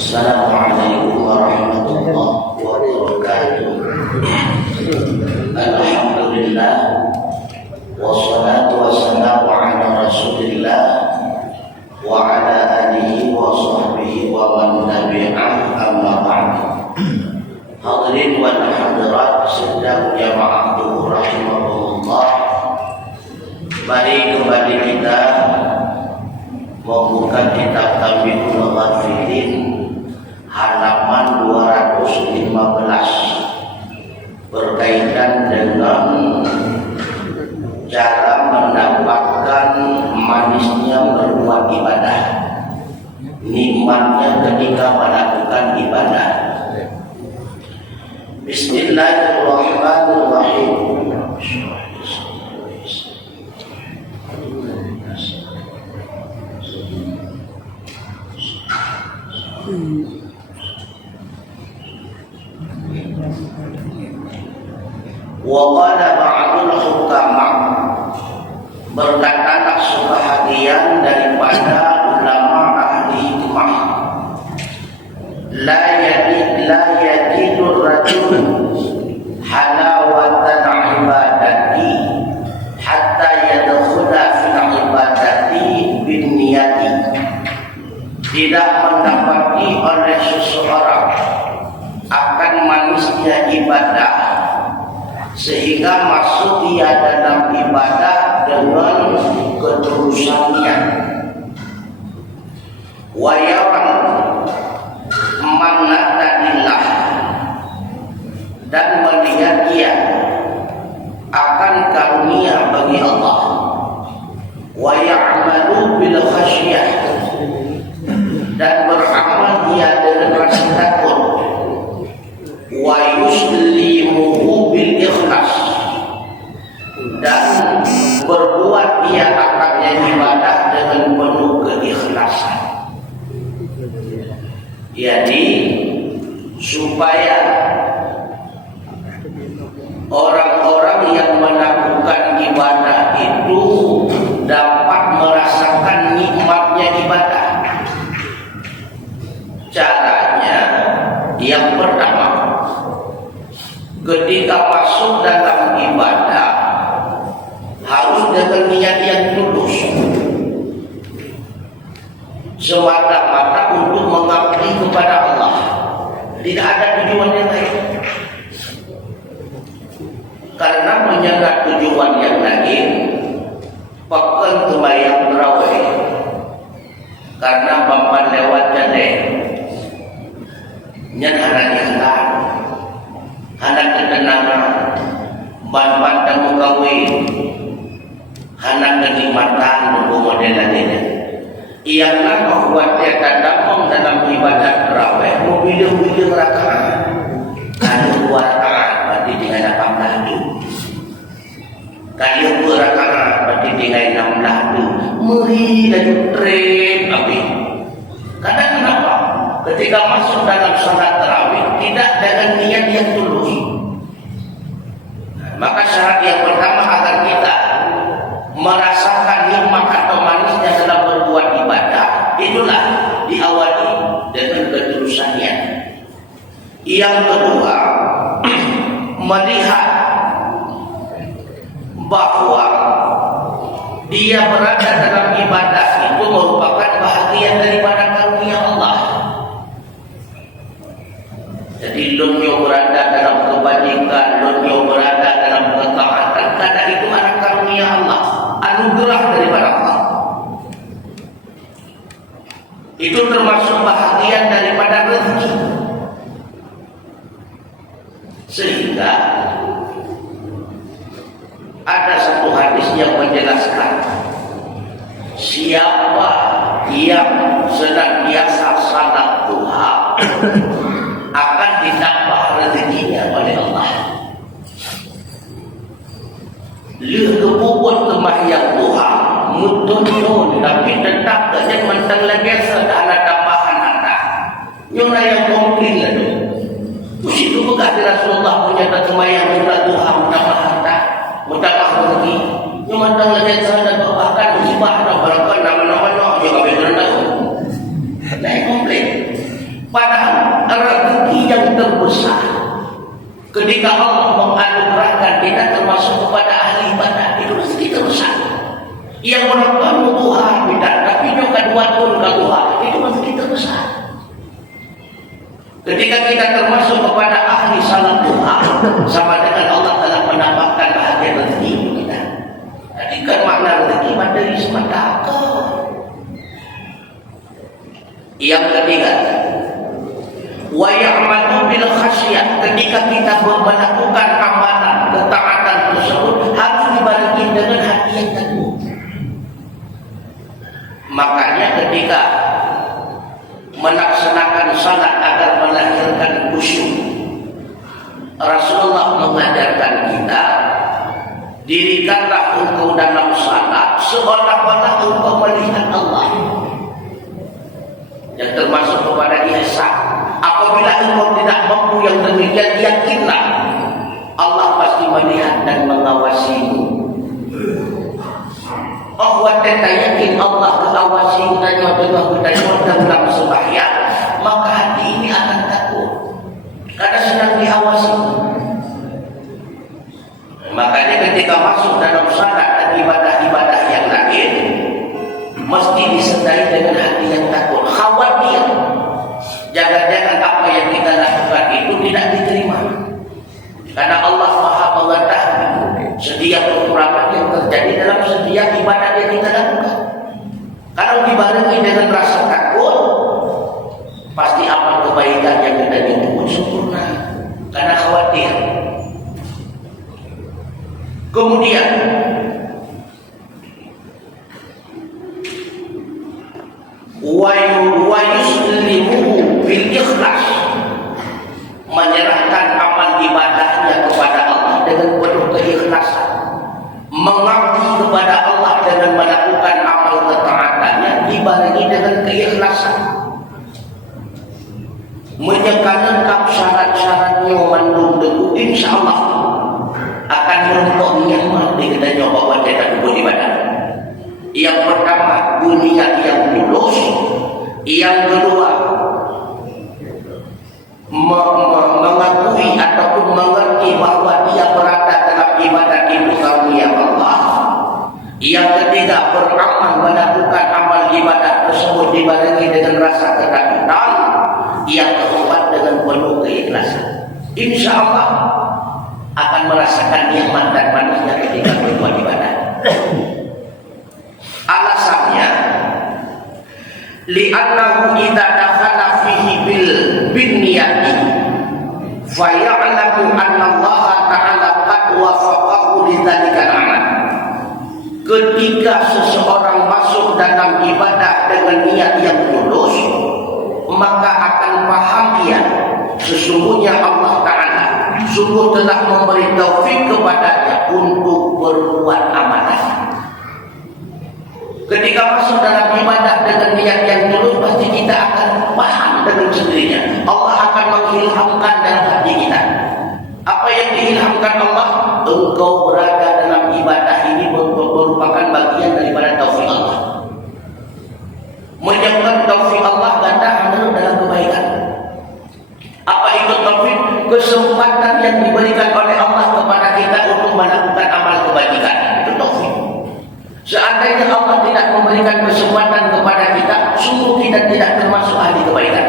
Assalamualaikum warahmatullahi wabarakatuh. Alhamdulillah wassalatu wassalamu ala Rasulillah wa ala alihi wa sahbihi wa man tabi'ah, amma ba'd. Hadirin wal hadirat sedang jamaah rahimahullah. Mari kembali kita membuka kitab Tanbihul Ghafilin halaman 215 berkaitan dengan cara mendapatkan manisnya berbuat ibadah, nikmatnya ketika melakukan ibadah. Bismillahirrahmanirrahim. Waqala ba'dul hukama, berkatalah sebahagian daripada ulama ahli hikmah, la yajidur rajul halawatan ibadati hatta yadkhula fil ibadati bin niyati. Tidak mendapati oleh seseorang akan manisnya ibadah sehingga masuk dia dalam ibadah dengan ketulusannya. Wa yaran manatadillah, dan melihat dia akan karunia bagi Allah. Wa ya'malu bil khasyah, dan beramal dia dengan rasa takut. Wa yuslimuhu bil ikhlas, dan berbuat dia akannya ibadah dengan penuh keikhlasan. Jadi supaya orang-orang yang melakukan ibadah itu dapat merasakan nikmatnya ibadah. Caranya yang pertama, ketika masuk dalam ibadah harus dengan niat yang tulus, semata-mata untuk mengabdi kepada Allah, tidak ada tujuan yang lain. Karena menyangka tujuan yang lain, pakai sembahyang tarawih, karena bapak lewat jadeh nyanharanya anak ketenangan, ban-ban tamu kawin, anak kenikmatan, model-modelnya. Ialah bahwa dia datang dalam ibadah tarawih, mobil-mobil rakaat, kalau 2 rakaat berarti dengan 18 tu, kalau 2 rakaat berarti dengan 16 tu, meri dan trip api. Karena kenapa? Ketika masuk dalam salat tarawih tidak dengan niat yang tulus. Maka syarat yang pertama agar kita merasakan nikmat atau manisnya dalam berbuat ibadah, itulah diawali dengan ketulusannya. Yang kedua, melihat bahwa dia berada dalam ibadah itu merupakan bahagian daripada karunia Allah. Jadi dunia berada dalam kebajikan, dunia berada dalam ketaatan, karena itu anak karunia Allah, anugerah daripada Allah. Itu termasuk bahagian daripada rezeki. Sehingga ada satu hadis yang menjelaskan, siapa yang senantiasa salat duha akan ditambah rezekinya oleh Allah. Lihat kebubut sembahyang duha mutun tapi tetap saja mentang lagi ada tambahan harta. Nyona yang komplain lah tu. Itu bukan Rasulullah punya sembahyang duha tambah harta, tambah rezeki. Nyona mentang lagi ada bahkan musibah atau barangkali nama-nama juga betul tahu. Nah komplain. Padahal rezeki yang terbesar ketika Allah menganugerahkan kita termasuk kepada ahli ibadah, itu rezeki terbesar. Yang merupakan Tuhan kita, tapi juga dua turun ke Tuhan, itu rezeki terbesar. Ketika kita termasuk kepada ahli salat Tuhan, sama dengan Allah telah menambahkan bahagian rezeki kita. Jadi kan makna rezeki materi semata. Yang ketiga, wa ya'malu bil khasyah, ketika kita melakukan amalan ketaatan tersebut harus dibarengi dengan hati yang takut. Makanya ketika melaksanakan salat agar melahirkan khusyuk, Rasulullah mengajarkan kita, dirikanlah engkau dalam salat seolah-olah engkau melihat Allah. Yang termasuk kepada ihsan. Apabila engkau tidak mampu yang demikian, yakinlah Allah pasti melihat dan mengawasimu. Oh, kita yakin Allah mengawasi kita dalam sembahyang, maka hati ini akan takut karena sedang diawasi. Makanya ketika masuk dalam salat dan ibadah-ibadah yang lain, mesti disertai dengan hati yang takut, khawatir jangan-jangan apa yang kita lakukan itu tidak diterima, karena Allah Maha mengetahui setiap kekurangan yang terjadi dalam setiap ibadah yang kita lakukan. Kalau dibarengi dengan rasa takut, pasti amal kebaikan yang kita itu pun sempurna, karena khawatir. Kemudian wa yuslimuhu bil ikhlas, menyerahkan amal ibadahnya kepada Allah dengan penuh keikhlasan, mengabdi kepada Allah dengan melakukan amal ketaatannya dibarengi dengan keikhlasan, menyekankan syarat-syaratnya mendung insyaallah akan merupakan nikmat di kedanya bahwa kita berbuat ibadah. Yang pertama, dunia yang tulus. Yang kedua, mengakui ataupun mengerti bahwa dia berada dalam ibadah itu karunia Allah. Yang ketiga, beramal melakukan amal ibadah tersebut dibarengi dengan rasa ketakutan. Yang keempat, dengan penuh keikhlasan, insya Allah akan merasakan nikmat dan manisnya ketika berbuat ibadah. Alasannya, li'annahu idza dakhala fihi bil niyati fa ya'lamu anna Allah ta'ala qad wafaqahu lidzalika al-amal. Ketika seseorang masuk dalam ibadah dengan niat yang tulus, maka akan paham dia sesungguhnya Allah Ta'ala sungguh telah memberi taufik kepadanya untuk berbuat amalan. Ketika masuk dalam ibadah dengan niat yang tulus, pasti kita akan paham dengan sendirinya. Allah akan mengilhamkan dalam hati kita. Apa yang diilhamkan Allah? Engkau berada dalam ibadah ini merupakan bagian daripada taufik Allah. Menyebabkan taufik Allah ganda hanya dalam kebaikan. Apa itu taufik? Kesempatan yang diberikan oleh Allah kepada kita untuk melakukan amal kebajikan. Itu taufik. Seandainya Allah tidak memberikan kesempatan kepada kita, sungguh kita tidak termasuk ahli kebaikan.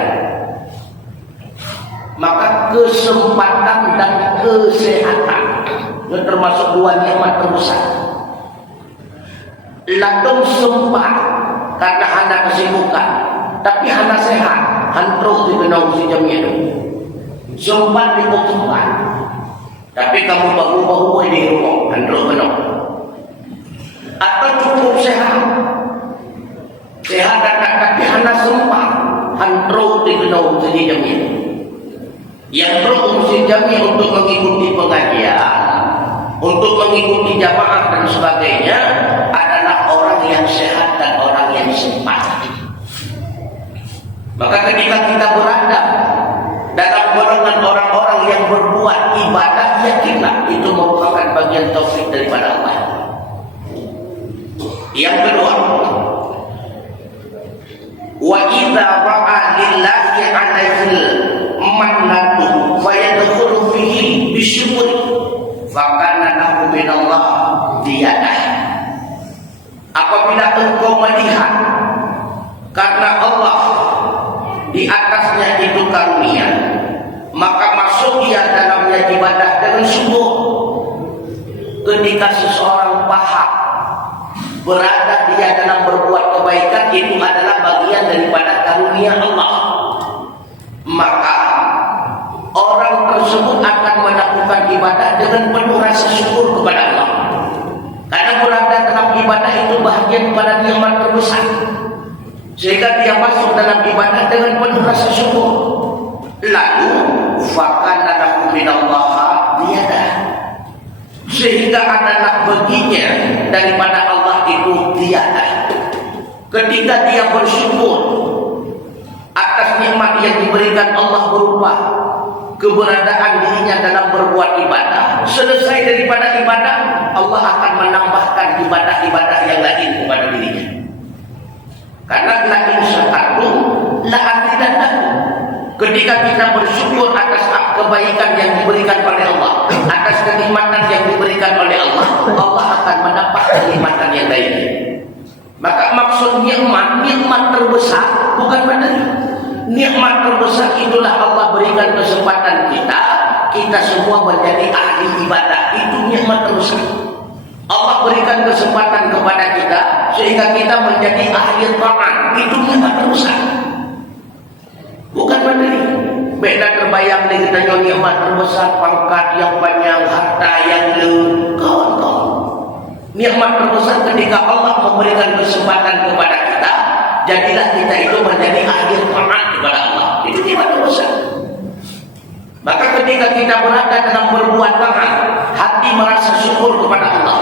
Maka kesempatan dan kesehatan itu termasuk dua nikmat terbesar. Latung sempat karena hanya kesibukan, tapi hanya sehat, hantruk di kenau si jamnya itu. Sempat di tempat, tapi kamu bahu-bahu di rumah, hantruk kenau. Atau cukup sehat dan tapi hanya sempat, hantruk di kenau si jamnya. Yang perlu si jamnya untuk mengikuti pengajian, untuk mengikuti jamaah dan sebagainya adalah orang yang sehat dan orang yang sempat. Maka ketika kita berada dalam golongan orang-orang yang berbuat ibadah, yakinlah itu merupakan bagian taufik daripada Allah. Yang kedua, wa idza ra'a lillahi 'alaihi berada dia dalam berbuat kebaikan, itu adalah bagian daripada karunia Allah. Maka orang tersebut akan melakukan ibadah dengan penuh rasa syukur kepada Allah. Karena berada dalam ibadah itu bahagian kepada nikmat terbesar, sehingga dia masuk dalam ibadah dengan penuh rasa syukur. Lalu fakana lahu minallahi ziyada, sehingga adalah baginya daripada Allah itu ziyada. Ketika dia bersyukur atas nikmat yang diberikan Allah berupa keberadaan dirinya dalam berbuat ibadah, selesai daripada ibadah, Allah akan menambahkan ibadah-ibadah yang lain kepada dirinya. Karena la in syakartum la azidannakum. Ketika kita bersyukur atas kebaikan yang diberikan oleh Allah, atas kenikmatan yang diberikan oleh Allah, Allah akan menambah kenikmatan yang lainnya. Maka maksud nikmat terbesar bukan materi. Nikmat terbesar itulah Allah berikan kesempatan kita semua menjadi ahli ibadah. Itu nikmat terbesar. Allah berikan kesempatan kepada kita sehingga kita menjadi ahli taat. Itu nikmat terbesar, bukan materi. Beda terbayang dengan kita nikmat terbesar, pangkat yang banyak, harta yang kawan-kawan. Nikmat terbesar ketika Allah memberikan kesempatan kepada kita, jadilah kita itu menjadi ahli taat kepada Allah. Itu nikmat terbesar. Maka ketika kita berada dalam berbuat taat, hati merasa syukur kepada Allah,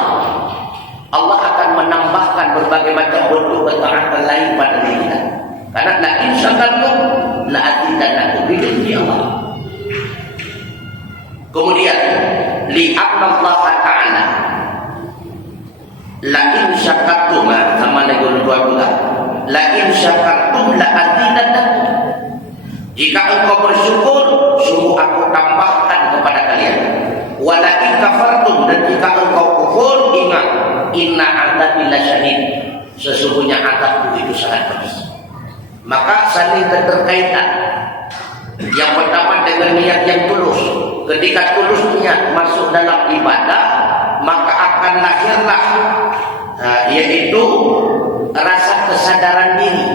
Allah akan menambahkan berbagai macam bentuk ketaatan lain pada diri kita. Karena la in syakartum la azidannakum, bi Allah. Kemudian li'anna Allah Ta'ala la in syakartum, sama dengan dua pula, la in syakartum la azidannakum. Jika engkau bersyukur, sungguh aku tambahkan kepada kalian. Wa la in kafartum, dan jika engkau kufur, ingat, inna adzabi lasyadid, sesungguhnya azabku itu sangat pedih. Maka saling keterkaitan. Yang pertama dengan niat yang tulus. Ketika tulus niat masuk dalam ibadah, maka akan lahirlah yaitu rasa kesadaran diri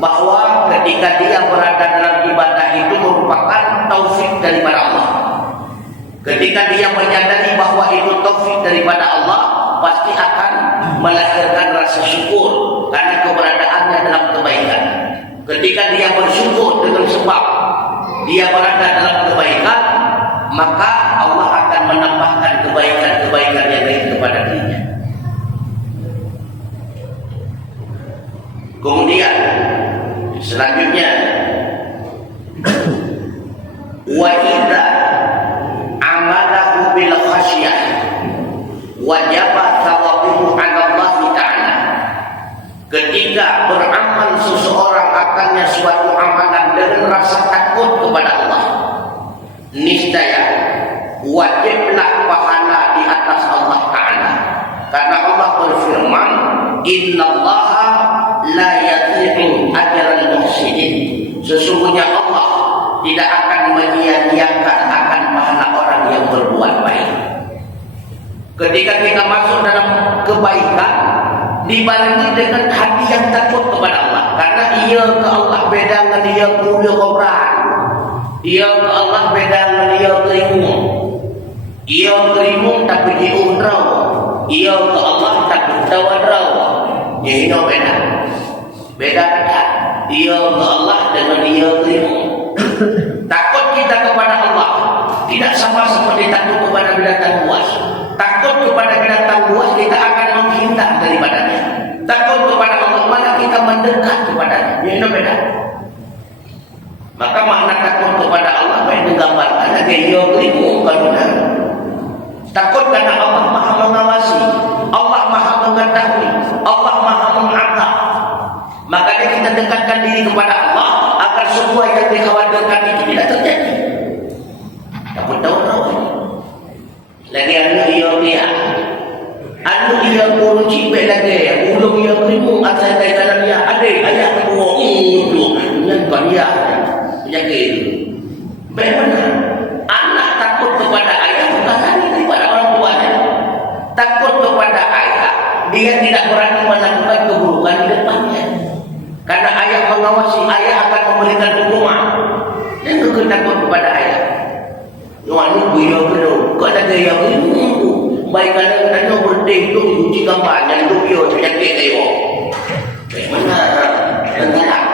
bahwa ketika dia berada dalam ibadah itu merupakan taufik daripada Allah. Ketika dia menyadari bahwa itu taufik daripada Allah, pasti akan melahirkan rasa syukur karena keberadaannya dalam kebaikan. Ketika dia bersyukur dengan sebab dia berada dalam kebaikan, maka Allah akan menambahkan kebaikan-kebaikan yang lain kepada dirinya. Kemudian selanjutnya, wa idza amalahu bil khasyah wajaba thawabuhu 'ala Allah Ta'ala. Ketika beramal seseorang akannya suatu amalan dengan rasa takut kepada Allah, niscaya wajiblah pahala di atas Allah Ta'ala. Karena Allah berfirman, innallaha la yadhi'u ajral muhsinin. Sesungguhnya Allah tidak akan menyia-nyiakan akan pahala orang yang berbuat baik. Ketika kita masuk dalam kebaikan, dibarengi dengan hati yang takut kepada Allah. Karena ia ke Allah beda dengan dia kuda orang. Ia ke Allah beda dengan dia kerimun. Ia kerimun tak pergi umrah. Ia ke Allah tak bertawan rawa. Jadi itu beda. Beda kata. Ia ke Allah dengan dia kerimun. Takut kita kepada Allah tidak sama seperti takut kepada binatang buas. Takut kepada binatang buas kita akan menghindar daripadanya. Takut kepada Allah malah kita mendekat kepadanya. Ini beda. Maka makna takut kepada Allah baik digambarkan agar ia berimu kalau benar. Takut karena Allah Maha mengawasi, Allah Maha mengetahui, Allah Maha mengazab. Makanya kita dekatkan diri kepada Allah agar semua yang dikhawatirkan itu tidak terjadi. Takut tahu-tahu. Lagi dia anu dia pun cipek lagi, ulung dia berimu atas dalamnya ada ayat kedua itu yang dia penyakit. Bagaimana anak takut kepada ayah bukan hanya daripada orang tuanya, takut kepada ayah dia tidak berani melakukan keburukan di depannya. Karena ayah mengawasi, ayah akan memberikan hukuman. Dan kau takut kepada ayah. Ini beliau belum. Kau ada yang ini. Baik kadang-kadang yang berdengtung diuji gambar. Yang beliau terjadi kayu. Bagaimana? Tentang.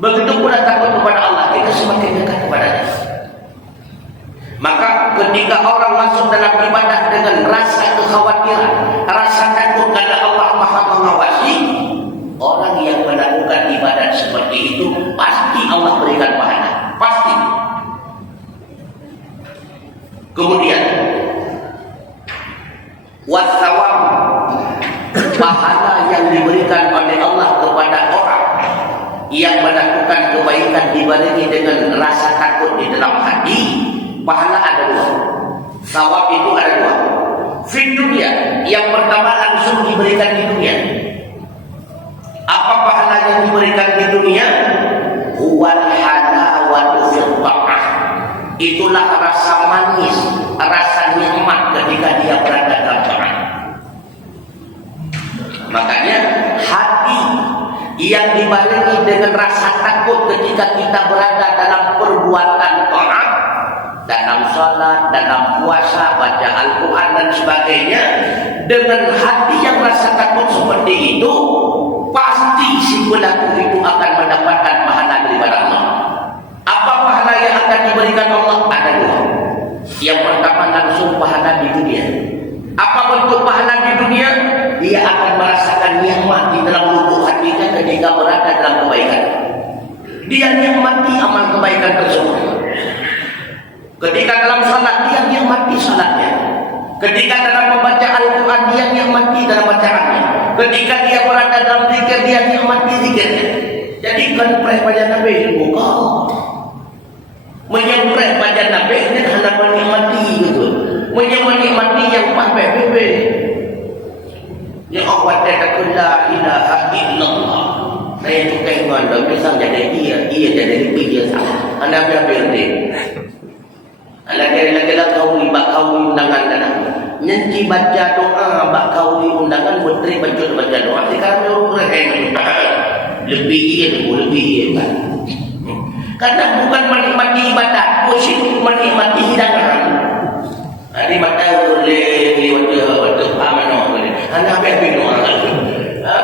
Begitu pula takut kepada Allah, kita semakin dekat kepadanya. Maka ketika orang masuk dalam ibadah dengan rasa kekhawatiran, rasa takut karena Allah Maha mengawasi, orang yang melakukan ibadah seperti itu pasti Allah berikan pahala, pasti. Kemudian wasawab, pahala yang diberikan oleh Allah kepada orang yang melakukan kebaikan dibarengi dengan rasa takut di dalam hati, pahala ada dua. Sawab itu ada dua. Fi dunia, yang pertama langsung diberikan di dunia. Apa pahala yang diberikan di dunia? Huwal halawatu fil ta'ah. Itulah rasa manis, rasa nikmat ketika dia berada dalam taat. Makanya hati yang dibarengi dengan rasa takut ketika kita berada dalam perbuatan taat, dalam salat, dalam puasa, baca Al-Quran dan sebagainya, dengan hati yang rasa takut seperti itu, pasti si pelaku itu akan mendapatkan pahala daripada Allah. Apa pahala yang akan diberikan Allah? Ada dua. Yang pertama langsung pahala di dunia. Apa bentuk pahala di dunia? Dia akan merasakan nikmat di dalam lubuk hatinya ketika berada dalam kebaikan. Dia nikmati amal kebaikan tersebut. Ketika dalam salat, dia nikmati salatnya. Ketika dalam membaca Al-Quran, dia nikmati dalam bacaannya. Ketika dia berada dalam zikir, dia nikmati zikirnya. Jadi kan pray pada Nabi buka. Menyempreh pada Nabi ini hanya menikmati gitu. Menikmati yang pape-pepe. Yang awak kata la ilaha illallah. Saya tukar dengan bisa jadi dia jadi dia salah. Anda berarti. Anda kira-kira kau ni bakau undangan dah. Nanti baca doa bakau ni undangan menteri baca doa. Sekarang orang lebih kan. Karena bukan menikmati ibadat, khusyuk menikmati hidangan. Ini mata boleh waktu amanah boleh. Anda apa orang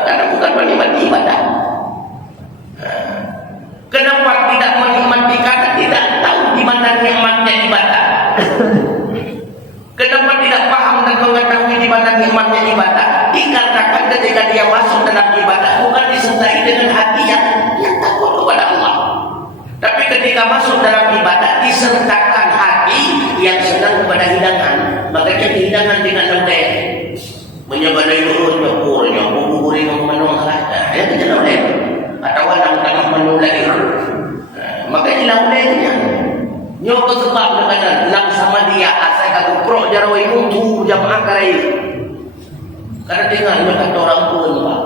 karena bukan menikmati ibadat. Kenapa tidak menikmati? Karena tidak tahu di mana nikmatnya ibadat. Kenapa tidak paham dan mengetahui di mana nikmatnya ibadat? Dikatakan ketika dia masuk dalam ibadat bukan disertai dengan hati yang takut kepada Allah. Tapi ketika masuk dalam ibadat disertakan hati yang senang kepada hidangan. Makanya hidangan dengan lembek. Menyebadai urut nyopurnya, buburi memenuh rata. Ya tidak lembek. Atau orang tengah menolak itu. Makanya lembeknya. Nyok sebab dengan lang sama dia asal kata pro jarawai itu jamaah karai. Karena tinggal berkata orang tua Pak.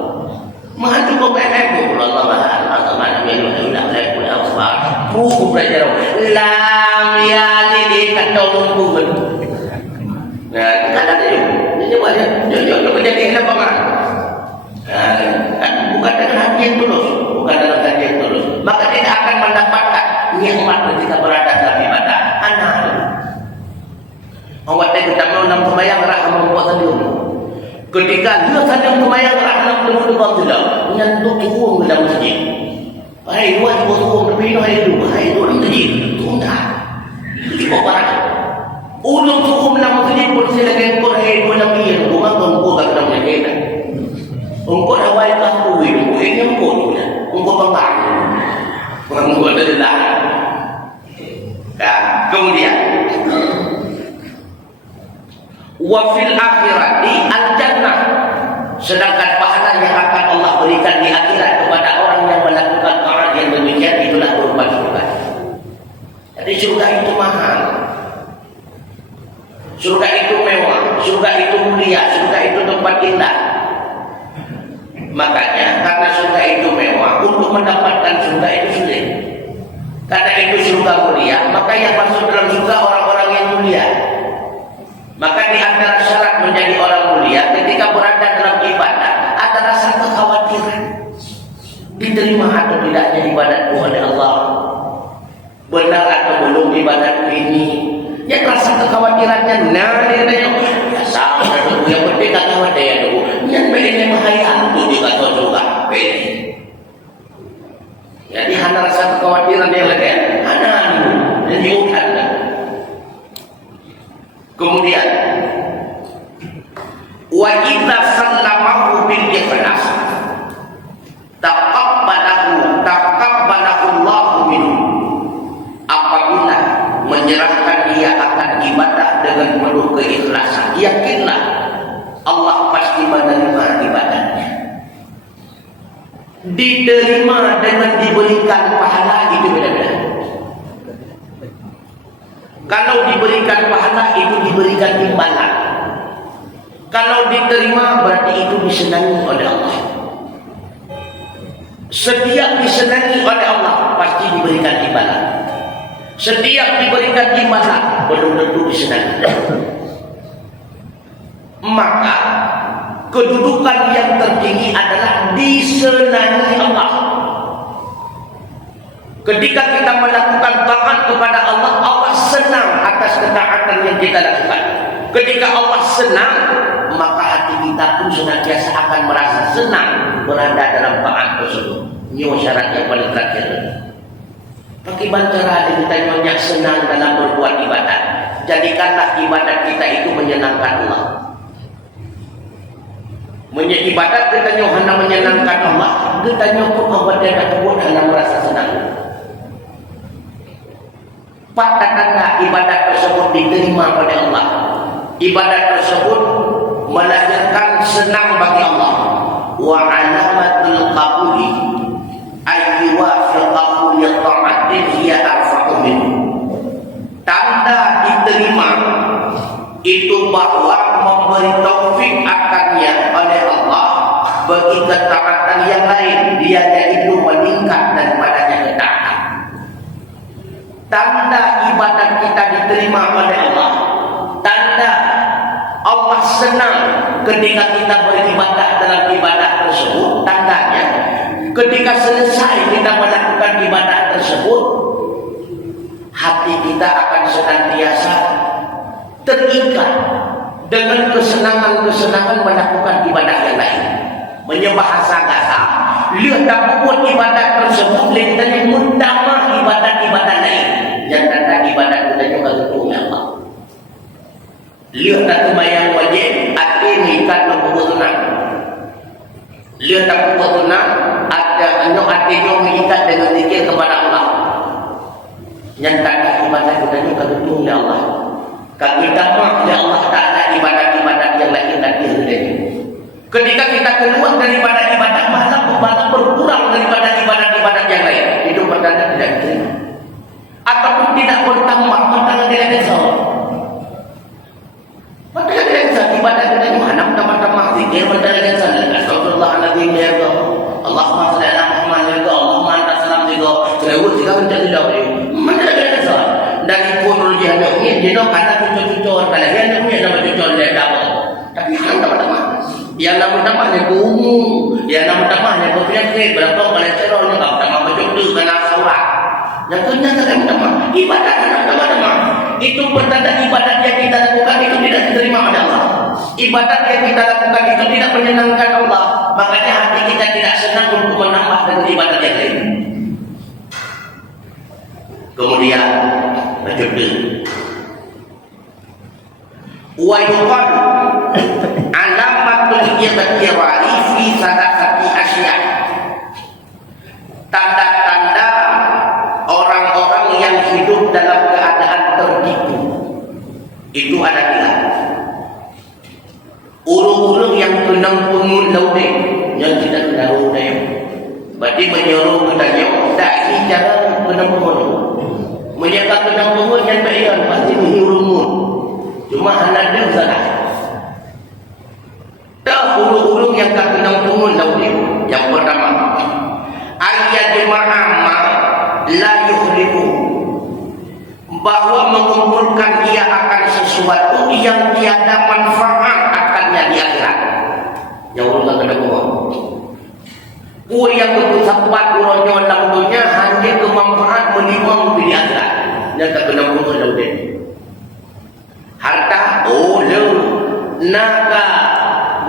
Mahal cukup PMM Allah mahal atau mana yang tidak boleh punya sebab buku belajar lam ya di kantong buku. Nah, ada tu. Dia buat dia menjadi apa kan? Bukan dengan hati yang tulus, bukan dalam hati yang tulus. Maka tidak akan mendapatkan nikmat ketika berada dalam ibadah. Anak. Awak tak kita mau nam sembahyang rah membuat tadi. Ketika dia sedang sembahyang rah nam temu Allah, nyentuh tuang dalam masjid. Hai dua tuang tapi hai dua masjid. Tunda. Cuba barang. Ulung tuang dalam masjid pun silakan kau hai dua nabi yang rumah tunggu kat dalam masjid. Ungkut awal kamu ini ungkut bangga. Ungkut adalah. Kemudian wa fil akhirati al-jannah, sedangkan pahala yang akan Allah berikan di akhirat kepada orang yang melakukan taat yang demikian itulah berupa surga. Jadi surga itu mahal, surga itu mewah, surga itu mulia, surga itu tempat indah. Makanya karena surga itu mewah, untuk mendapatkan surga itu sulit. Karena itu surga mulia, maka yang masuk dalam surga orang-orang yang mulia. Maka di antara syarat menjadi orang mulia ketika berada dalam ibadah diterima atau tidaknya ibadatku oleh Allah, benar atau belum ibadatku ini. Yang rasa kekhawatirannya biasa, yang penting tak khawatir ya dulu. Yang pentingnya bahaya itu juga juga. Jadi hanya rasa kekhawatiran yang lagi, hanya yang diukat. Kemudian, wa idza sallamahu bil ikhlas, taqabbalahu Allahu minhu. Apabila menyerahkan dia akan ibadah dengan penuh keikhlasan, yakinlah Allah pasti menerima ibadahnya. Diterima dengan diberikan pahala itu beda-beda. Kalau diberikan pahala itu diberikan imbalan. Kalau diterima berarti itu disenangi oleh Allah. Setiap disenangi oleh Allah pasti diberikan imbalan. Setiap diberikan imbalan belum tentu disenangi. Maka kedudukan yang tertinggi adalah disenangi Allah. Ketika kita melakukan taat kepada Allah, Allah senang atas ketaatan yang kita lakukan. Ketika Allah senang, maka hati kita pun senantiasa akan merasa senang berada dalam taat tersebut. Ini syarat yang paling terakhir. Bagaimana cara kita banyak senang dalam berbuat ibadat? Jadikanlah ibadat kita itu menyenangkan Allah. Ibadat kita hanya menyenangkan Allah, kita pun membuatnya tersebut hanya merasa senang. Pada tanda ibadat tersebut diterima oleh Allah, ibadat tersebut melahirkan senang bagi Allah. Wa alamatul qabuli ayyuwafiqahu li ta'atin hiya arfa'u minhu. Tanda diterima itu bahwa memberi taufik akannya oleh Allah bagi ketaatan yang lain, dia itu meningkat daripadanya ketaatan. Tanda ibadat kita diterima oleh Allah, tanda Allah senang ketika kita beribadah dalam ibadah tersebut, tandanya ketika selesai kita melakukan ibadah tersebut, hati kita akan senantiasa terikat dengan kesenangan-kesenangan melakukan ibadah yang lain. Menyembah sangkasa, lihat tak buat ibadat tersebut, lihat mendamah ibadat-ibadat lain. Yang tanda ibadat kita juga ketemu Allah. Lihat tak sembahyang wajib, hati mengikat membuat tenang. Lihat tak membuat tenang, ada hatinya mengikat dengan zikir kepada Allah. Yang tanda ibadat kita juga ketemu Allah. Kalau kita maaf ya Allah Ta'ala ibadat-ibadat yang lain dan dihentikan. Ketika kita keluar daripada ibadat, malah berkurang daripada ibadat-ibadat yang lain. Itu pertanda tidak diterima. Ataupun tidak bertambah, pertanda tidak disahur. Pertanda tidak disahur. Ibadat kita mana tambah-tambah zikir, pertanda tidak disahur. Astagfirullahaladzim ya Allah. Allahumma salli ala Muhammad ya Allah. Allahumma anta salam ya Allah. Terus kita mencari dahulu. Mana tidak disahur. Dari punul dia nak kata cucur-cucur, kalau dia nak punya nama cucur dia dapat. Tapi hang tambah-tambah. Yang nama-nama ni umum, yang nama-nama ni penyakit, berapa kolesterol ni tak tambah bercucur kena saurat. Yang ternyata tambah-tambah ibadat tambah-tambah. Itu pertanda ibadat yang kita lakukan itu tidak diterima oleh Allah. Ibadat yang kita lakukan itu tidak menyenangkan Allah. Makanya hati kita tidak senang untuk menambah dengan ibadat yang lain. Kemudian bercucur. Wa yuqad alamatul iqtirari fi sadaqati asya. Tanda-tanda orang-orang yang hidup dalam keadaan tertipu itu ada tiga. Urung-urung yang kenang pengun laude yang tidak tahu dia. Berarti menyuruh katanya tak ini cara kenang pengun. Menyatakan kenang pengun yang baik pasti menyuruh. Cuma anda dia salah. Tak urung-urung yang tak kenal pungun tahu dia. Yang pertama, ayat jemaah la yukhlifu, bahwa mengumpulkan dia akan sesuatu yang tiada manfaat akannya di akhirat. Yang urung tak kenal pungun. Kue yang kepusapat uronyo dalam dunia hanya kemanfaat menimang di akhirat. Yang tak kena bunga dalam dunia. Harta, naga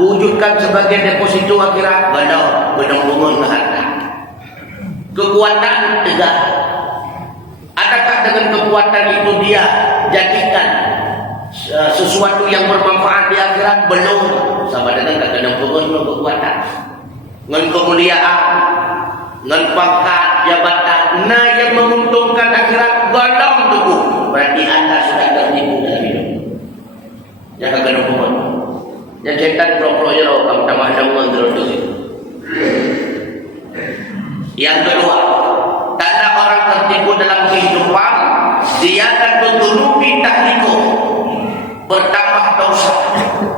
wujudkan sebagai deposito akhirat. Galau, benang-bunga ke harta. Kekuatan tegak. Adakah dengan kekuatan itu dia jadikan sesuatu yang bermanfaat di akhirat? Belum. Sama dengan tak kena bunga kekuatan. Dengan kemuliaan, dengan pangkat, jabatan, yang menguntungkan akhirat galam tubuh. Berarti anda sudah tertipu dalam hidup. Jangan kena hukuman. Yang setan pro-pro je lah, kamu tambah sama terus tu. Yang kedua, tanda orang tertipu dalam kehidupan, dia akan bertunubi tahliku, bertambah dosa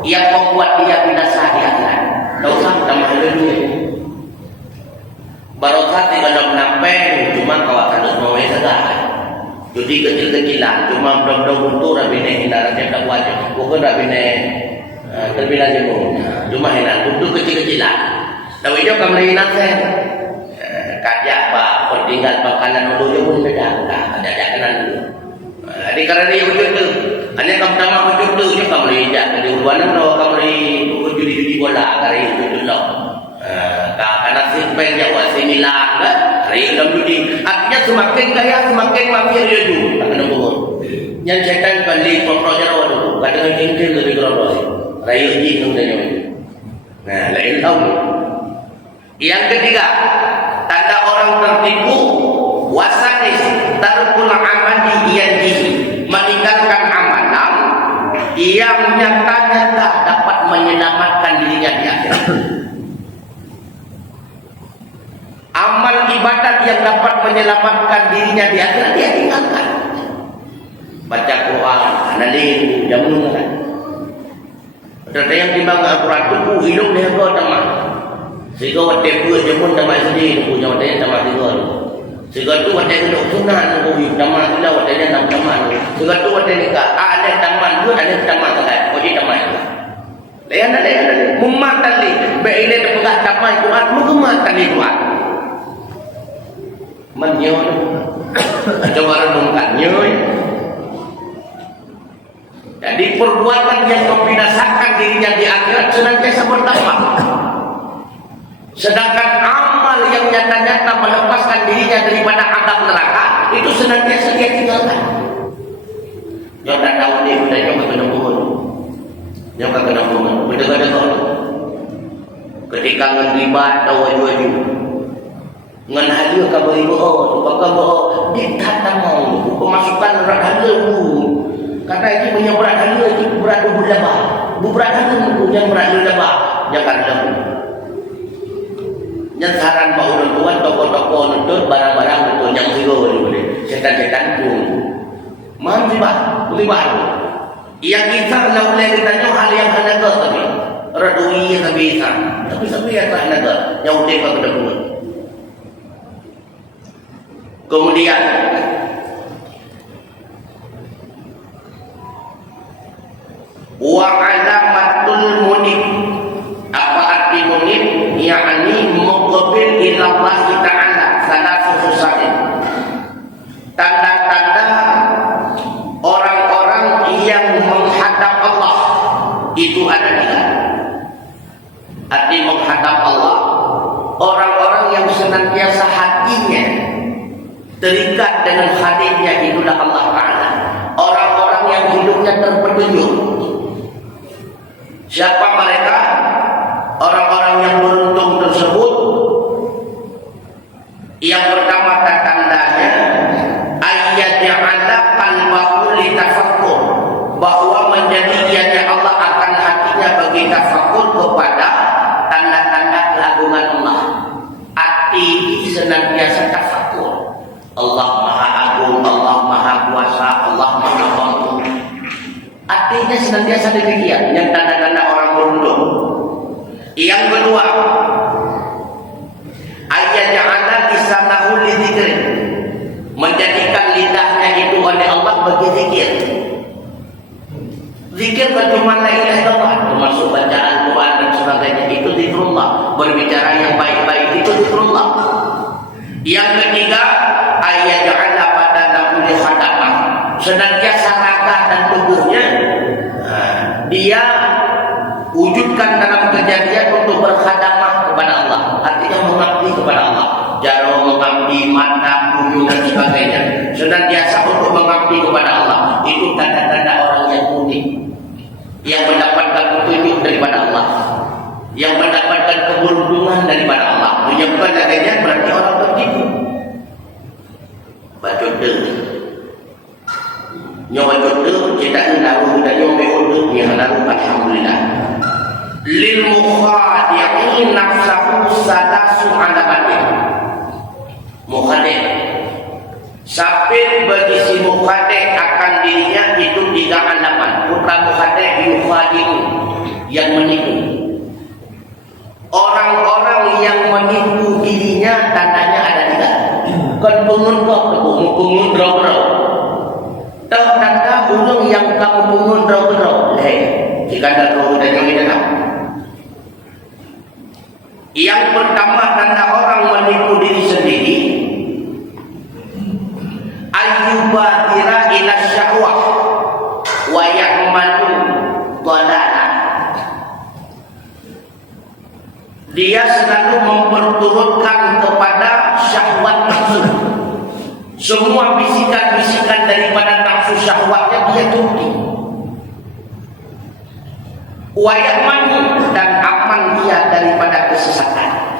yang membuat dia binasa di akhirat. Dosa tambah dunia. Barokah tidak ada menampeng, cuma kawasan semua segala. Jadi kecil-kecilan, cuma mudah-mudahan untuk rabine hindarannya tak wajib. Bukan rabine terbilang jemput. Cuma hindaran untuk kecil-kecilan. Tapi dia akan melihat saya. Kajak pak, pertinggal makanan dulu pun beda. Ada kanan dulu. Jadi karena dia wujud tu, hanya kamu pertama wujud tu, dia kamu melihat. Jadi uruanan lo kamu melihat judi bola, karena itu lo. Karena simpeng Jawa similar kan, hari dalam judi. Artinya semakin kaya semakin mafia dia tu. Tak kena bohong. Yang setan balik pro-pro Jawa tu, kadang jengkel lebih kerolah. Raya ji kemudian. Nah, lain tahu. Yang ketiga, tanda orang tertipu wasanis tarkul amali yadihi, meninggalkan amalan yang nyata-nyata dapat menyelamatkan dirinya di akhirat. Amal ibadat yang dapat menyelamatkan dirinya di akhirat dia tinggalkan. Baca Quran, analin, jamun kan. Ada yang timbang Al-Quran tu hidup dia kau tamat. Sehingga waktu buat jamun tamat sendiri, punya waktu tamat juga. Sehingga tu waktu kena sunnah tu tamat sudah waktu dia nak tamat. Sehingga tu waktu nikah ada tamat dua, ada tamat tak. Wajib tamat juga. Layan. Mumat tali, baik dia pegang tamat Quran, mumat tali Quran. Menyon coba renungkan nyoy. Jadi perbuatan yang membinasakan dirinya di akhirat senantiasa bertambah, sedangkan amal yang nyata-nyata melepaskan dirinya daripada azab neraka itu senantiasa dia tinggalkan. Yang tak tahu ni sudah nyoba kena bunuh, nyoba kena bunuh, benda-benda ketika ngelibat tahu waju-waju ngan hadir ka beribu ditata mau pemasukan rakyat lebu kata ini punya berat hadir itu berat lebah berat hadir yang berat lebah jangan lebu yang saran bau tuan toko-toko nonton barang-barang itu yang hero ni setan-setan pun libat yang kita lalu kita tahu hal yang hanaga tapi radui yang bisa tapi sampai ya tak hanaga yang utek pada buat. Kemudian wa alamatul munib, apa arti munib? Yakni muqbil ila Allah Ta'ala salatu susatin. Tanda-tanda orang-orang yang menghadap Allah itu ada tiga. Arti menghadap Allah, orang-orang yang senantiasa hatinya terikat dengan hadirnya itulah Allah Ta'ala. Orang-orang yang hidupnya terpetunjuk. Siapa mereka? Orang-orang yang beruntung tersebut. Yang pertama tandanya ayat yang ada qalbahu litafakkur, bahwa menjadi ianya Allah akan hatinya bagi tafakkur kepada tanda-tanda keagungan Allah. Hati senantiasa tafakkur. Allah Maha Agung, Allah Maha Kuasa, Allah Maha Mampu. Artinya senantiasa demikian yang tanda-tanda orang beruntung. Yang kedua, ayat yang ada lisanahu lidzikri, menjadikan lidahnya itu oleh Allah bagi zikir. Zikir bukan cuma la ilaha illallah, termasuk bacaan Quran dan sebagainya, itu zikrullah. Berbicara yang baik-baik itu zikrullah. Yang ketiga, ayyaj'ala badanahu li khadamah, senantiasa raga dan tubuhnya dia wujudkan dalam kejadian untuk berkhadamah kepada Allah, artinya mengabdi kepada Allah. Jaro mengabdi, mata, kunjung dan sebagainya, senantiasa untuk mengabdi kepada Allah. Itu tanda-tanda orang yang unik, yang mendapatkan petunjuk daripada Allah, yang mendapatkan keberuntungan daripada Allah. Yang bukan adanya berarti orang tertipu. Baca deh, nyawa jodoh kita naruh dan nyawa jodoh yang naruh alhamdulillah. Lil mukhadi'in nafsahu sadasu ala batin. Mukhadi' sampai bagi si mukhadi' akan dirinya itu 3 alaman. Putra mukhadi' yukhadi'u, yang menipu. Orang-orang yang menipu dirinya tandanya ada 3. Kan pengun draw. Tahu tanda burung yang kamu pengun draw. Jika ada draw dan yang ini. Yang pertama tanda orang menipu diri sendiri, ayyubadira ila syahwah wa ya'malu dhalalah. Dia selalu memperturutkan kepada syahwat nafsu. Semua bisikan-bisikan daripada nafsu syahwatnya dia turuti. Wa ya'malu, dan aman dia daripada kesesatan.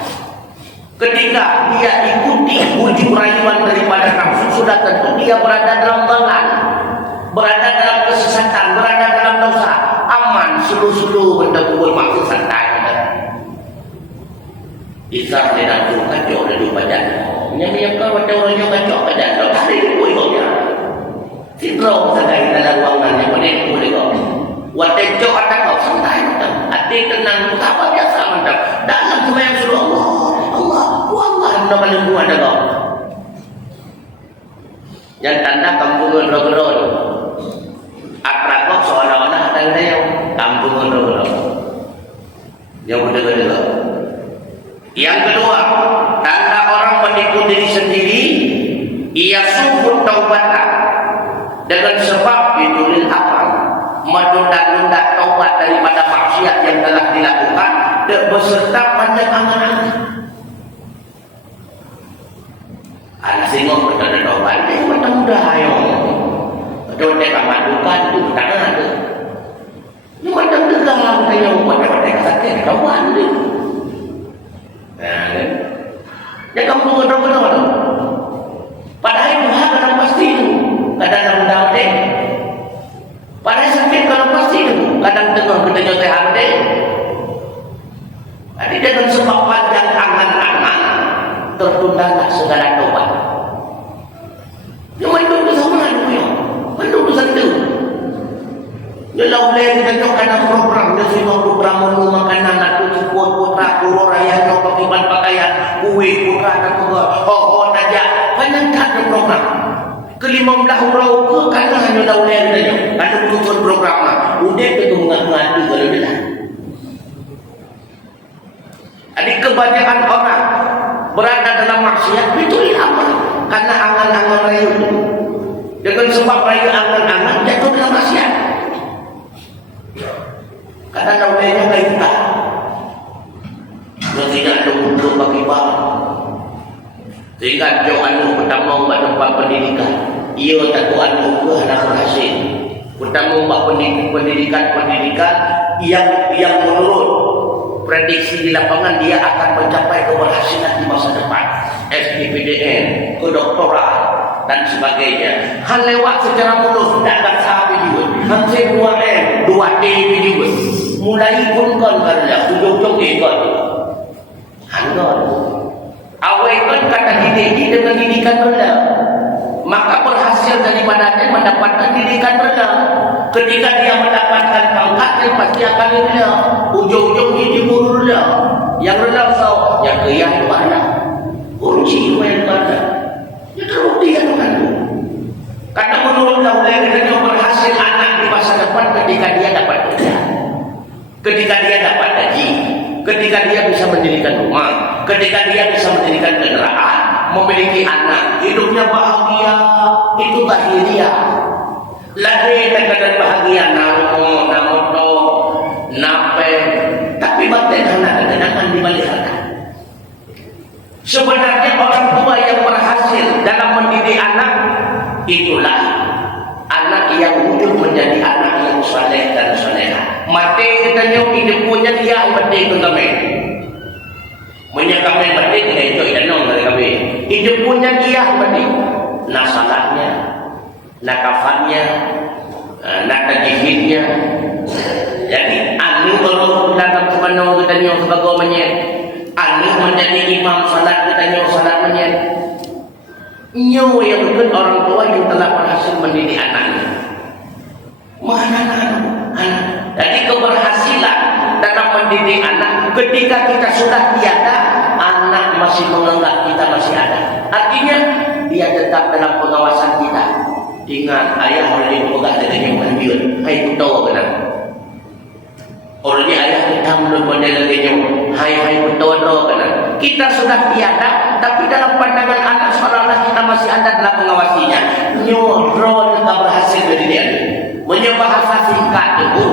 Ketika dia ikuti bujuk rayuan daripada nafsu, sudah tentu dia berada dalam dhalal, berada dalam kesesatan, berada dalam dosa. Aman, sulu-sulu benda bermaksud santai. Islam tidak tuh kacau dari badan. Yang kau macam orang yang kacau badan, ada yang boleh kau dia. Sidro sekali dalam ruangan yang boleh kau. Wadah jauh ada kau santai macam. Hati tenang, apa biasa macam. Dalam sembahyang suruh Allah, hendak paling ada kau. Yang tanda kampungan roh-roh. Akrab kau seolah-olah ada yang kampungan roh-roh. Yang mudah-mudah. Yang kedua, tanda orang menipu diri sendiri, ia sungguh taubatlah dengan sebab bidulil amal, menunda-nunda taubat daripada maksiat yang telah dilakukan beserta panjang angan-angan. Anak singgung berkata taubat, macam mudah ayo. Betul dia kamandukan tu tangan ada. Ini macam tegang lah katanya, macam sakit taubat ni. Dia kamu benar-benar tu. Padahal Tuhan kadang pasti tu. Kadang mudah dek. Padahal sakit kalau pasti tu. Kadang tengah kita jodoh hati. Jadi dengan sebab panjang angan-angan, tertundalah segala tobat. Yang mana itu sama tu ya. Mana itu satu. Dia boleh kita ada program, dia semua program menu makanan, nak kuat putra, kuror raya, pakai pakaian, kue putra dan juga, saja. Banyak ada program. Ke-15 orang ke karena hanya dah boleh saja. Ada bukan program lah. Udah itu mengaku-ngaku kalau dia. Adik kebanyakan orang berada dalam maksiat itu apa? Karena angan-angan rayu itu. Dengan sebab rayu angan-angan jatuh dalam maksiat. Karena namanya kayak kita. Kalau tidak ada untuk bagi barang. Sehingga jauh anu pertama buat tempat pendidikan. Ia tak tahu anu ke anak berhasil. Pertama buat pendidikan yang menurut prediksi di lapangan dia akan mencapai keberhasilan di masa depan. SPPDN, kedoktoran dan sebagainya. Hal lewat secara mulus, tidak akan sahabat juga. Hampir 2M, 2D juga. Mulai pun kan kerja, ujung-ujung ikut. Hanggan. Awal kan kata didik dengan didikan rendah. Maka berhasil daripadanya mendapatkan didikan rendah. Ketika dia mendapatkan pangkat, dia pasti akan rendah. Ujung-ujung ini guru rendah. Yang rendah so, yang kaya itu ada. Kunci yang ada. Ya terbukti kan bukan? Karena menurut Allah dia berhasil anak di masa depan ketika dia dapat kerja. Ketika dia dapat gaji, ketika dia bisa mendirikan rumah, ketika dia bisa mendirikan kendaraan, memiliki anak, hidupnya bahagia, itu lahiriah. Lagi terkadang bahagia namoto, nape, tapi batin anak kadang-kadang dibalikan. Sebenarnya orang tua yang berhasil dalam mendidik anak, itulah anak yang wujud menjadi anak yang saleh dan soleha. Mati katanya hidup punya dia mati itu kami. Punya kami mati itu idanong dari kami. Hidup punya dia mati. Nak salatnya, nak kafannya, nak tajihidnya. Jadi anu kalau dalam kemanau katanya sebagaimana anu menjadi imam salat katanya salatnya. Nyo yang bukan orang tua yang telah berhasil mendidik anaknya. Mana anak? Jadi keberhasilan dalam mendidik anak ketika kita sudah tiada, anak masih menganggap kita masih ada. Artinya dia tetap dalam pengawasan kita. Ingat ayah orang yang pegang dengan yang mandiun. Hai betul benar. Orang yang ayah kita belum menjaga dengan hai betul benar. Kita sudah tiada, tapi dalam pandangan anak seolah-olah kita masih ada dalam mengawasinya. Nyodro tetap berhasil dari dia. Bahasa singkat itu,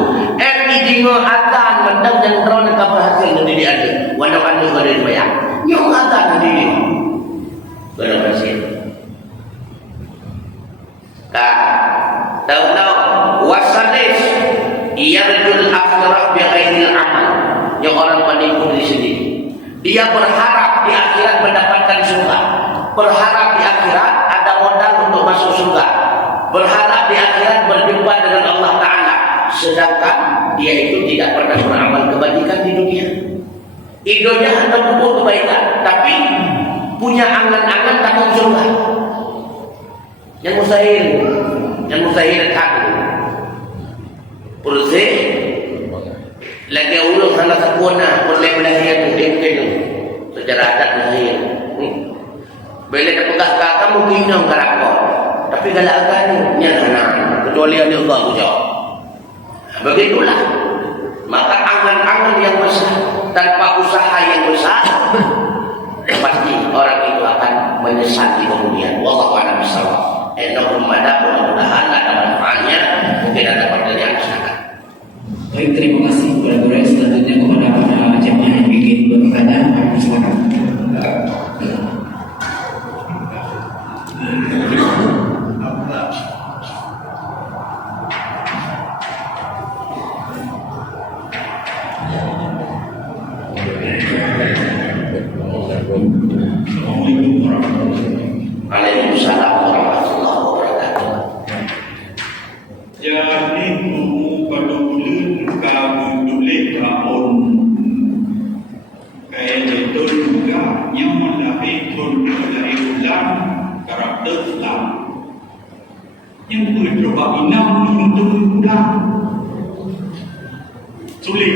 dingo atan mendang dan drone tetap berhasil dari dia. Walau anu dari bayar. Nyong atan dari dia. Berhasil. Tahu wasadis yarjul akhirah bi ghairil amal. Yang orang menipu diri sendiri. Dia berharap di akhirat mendapatkan surga. Berharap di akhirat ada modal untuk masuk surga. Berharap di akhirat berjumpa dengan Allah Ta'ala. Sedangkan dia itu tidak pernah beramal kebajikan di dunia. Hidupnya hanya kumpul kebaikan, tapi punya angan-angan takut surga. Yang mustahil aku. Purse lagi ulung sana sakuna boleh belahian mungkin secara adat lahir. Bila terpegang kakak mungkin yang karakter, tapi kalau agamanya sana kecuali Allah jauh. Begitulah. Maka angan-angan yang besar tanpa usaha yang besar pasti orang itu akan menyesal di kemudian. Wallahu a'lam bishawab. Mudah-mudahan ada manfaatnya, mungkin ada pertanyaan silakan. Baik, terima kasih kepada guru. Selanjutnya kepada para jemaah yang ingin bertanya, silakan. Waalaikumsalam warahmatullahi wabarakatuh. Jadi peduli kami tulis tahun kayak itu juga yang melahirkan dari ulang karakter Islam yang bercoba inam untuk ulang sulit.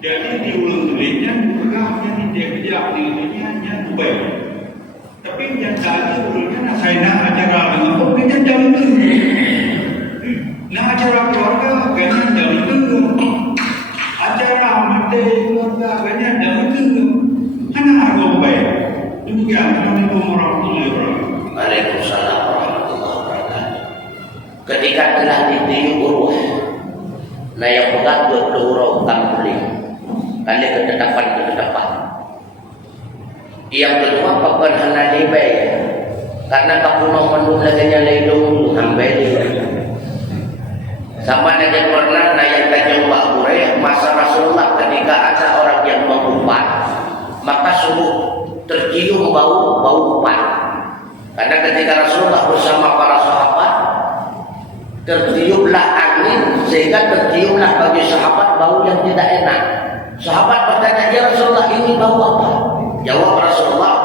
Jadi diulang tulisnya juga yang tidak dengan baik. Tapi yang tadi ulangnya saya nak acara dengan apa kita jalan tu. Nak acara keluarga kena jalan tu. Acara mati keluarga kena jalan tu. Mana ada baik. Demikian Assalamualaikum warahmatullahi wabarakatuh. Waalaikumsalam warahmatullahi wabarakatuh. Ketika telah ditiup urwah, nah yang pegang berdorong kampuling, kali ketetapan. Yang kedua papan hana lebay, karena kapuno menung laganya leidong hambeli. Sama saja pernah yang tajam Pak Burai masa Rasulullah ketika ada orang yang mengumpat, maka sungguh tercium bau umpat. Karena ketika Rasulullah bersama para sahabat, terciumlah angin sehingga terciumlah bagi sahabat bau yang tidak enak. Sahabat bertanya, ya Rasulullah ini bau apa? Jawab Rasulullah,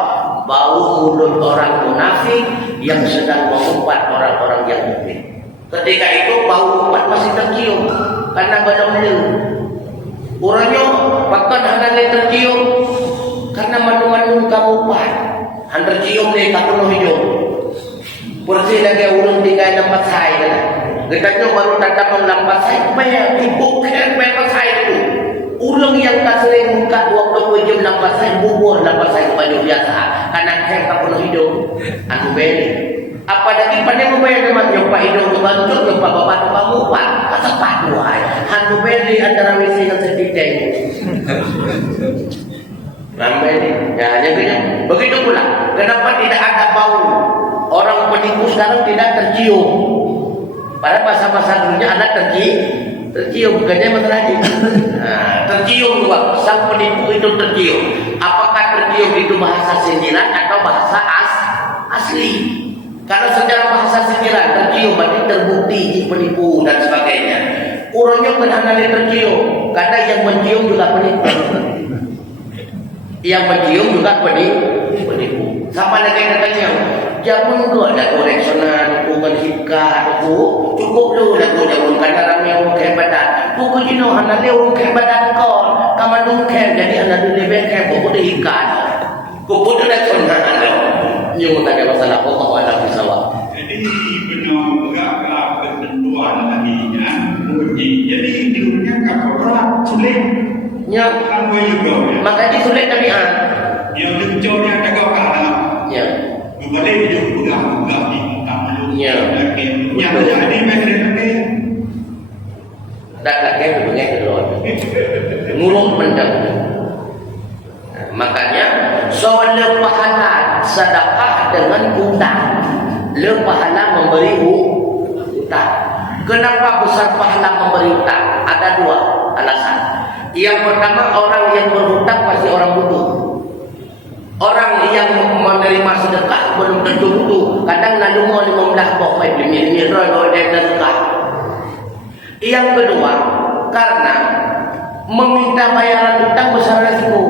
bau mulut orang munafik yang sedang mengumpat orang-orang yang mukmin. Ketika itu bau umpat masih tercium karena benar-benar orangnya bahkan hanya tercium karena manu-manu kamu umpat, hanya tercium deh kamu hijau. Bersih lagi ulun tinggal tempat saya. Kita baru datang melampas saya, bayar ibu kan bayar saya itu. Orang yang tak sering buka 24 jam lampas saya, bubur lampas saya kepada biasa. Karena saya tak penuh hidup, aku beli. Apa lagi pandai membayar teman jumpa hidup kebantu, jumpa bapak tu kamu pak, kata pak tuai. Aku beli antara WC dengan setitik. Ramai ni, ya hanya begini. Begitu pula, kenapa tidak ada bau? Orang penipu sekarang tidak tercium. Pada masa-masa dulunya ada tercium, bukannya masalah lagi. Tercium juga, sang penipu itu tercium. Apakah tercium itu bahasa sindiran atau bahasa asli? Karena secara bahasa sindiran tercium berarti terbukti penipu dan sebagainya. Orangnya benar-benar tercium, karena yang mencium juga penipu. Yang mencium juga penipu. Sama lagi katanya, jamun tu ada koreksional, bukan hikah, cukup dulu lagu jamun karena ramai orang kaya badan. Bukan jenuh, anak dia orang kaya badan kau, kamu dungkem, jadi anak dia lebih kaya, bukan dia hikah. Bukan dia koreksional anda. Yang tak ada masalah, Allah Allah bersawak. Jadi benar beragak ketentuan tadinya bunyi. Jadi diurnya kakorat sulit. Ya, Sampai juga. maka disulit tabiat. Yang diconya ada kau kalah. Ya, Kembali dia beragak di muka malu. Ya. Yang jadi mereka. tak lagi berbagai kedua. Ngurung mendam. Makanya soal pahala sedekah dengan hutang. Le pahala memberi hutang. Kenapa besar pahala memberi hutang? Ada dua alasan. Yang pertama, orang yang berhutang pasti orang butuh. Orang yang menerima sedekah belum tentu butuh. Kadang lalu mau 15 bok, beli roy dia sedekah. Yang kedua, karena meminta bayaran hutang besar resiko.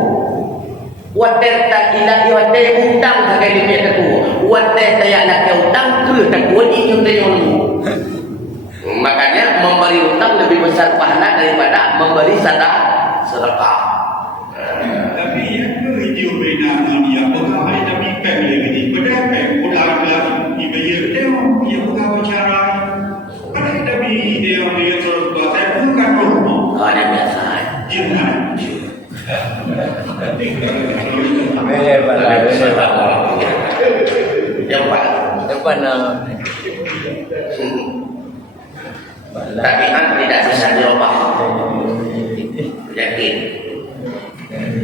Wadah tak ilahi wadah hutang sekali dia takut. Wadah tak nak hutang ke takut ini yang makanya memberi hutang lebih besar pahala daripada memberi sedekah. Tapi yang kerja bina dia pegawai tapi pemilih ini pedagang pulang dibayar dia pegawai cara. Kalau tapi dia terus saya bukan rumah. Ada biasa. Jangan. Depan tabiat tidak bisa dirubah. Yakin.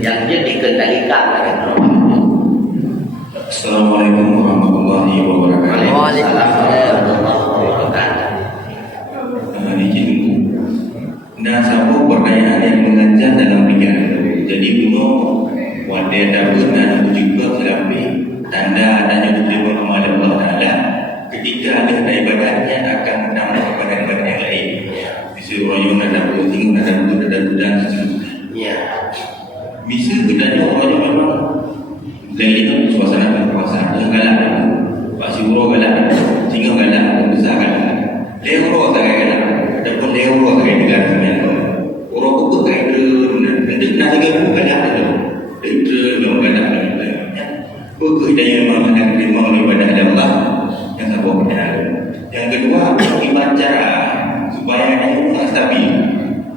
Yang dia dikendalikan oleh Allah. Assalamualaikum warahmatullahi wabarakatuh. Waalaikumsalam warahmatullahi wabarakatuh. Izin dulu. Nah, satu pertanyaan yang mengajar dalam pikiran. Jadi kuno wadah dapur dan juga selambi tanda adanya diterima kepada Allah Taala. Ketika ada ibadahnya akan menambah kepada ibadah yang lain. Disuruh royong dan dapur, tinggal dan dapur dan seterusnya. Ya. Bisa bedanya orang yang memang lain itu suasana berkuasa yang galak Pak Siwuro galak sehingga galak besar galak leuro tak galak ataupun leuro tak negara sebenarnya orang itu kayak itu nak juga bukan galak itu belum galak pokok hidayah memang akan diterima oleh ibadah Allah yang sebuah benar. Yang kedua bagaimana cara supaya dia stabil.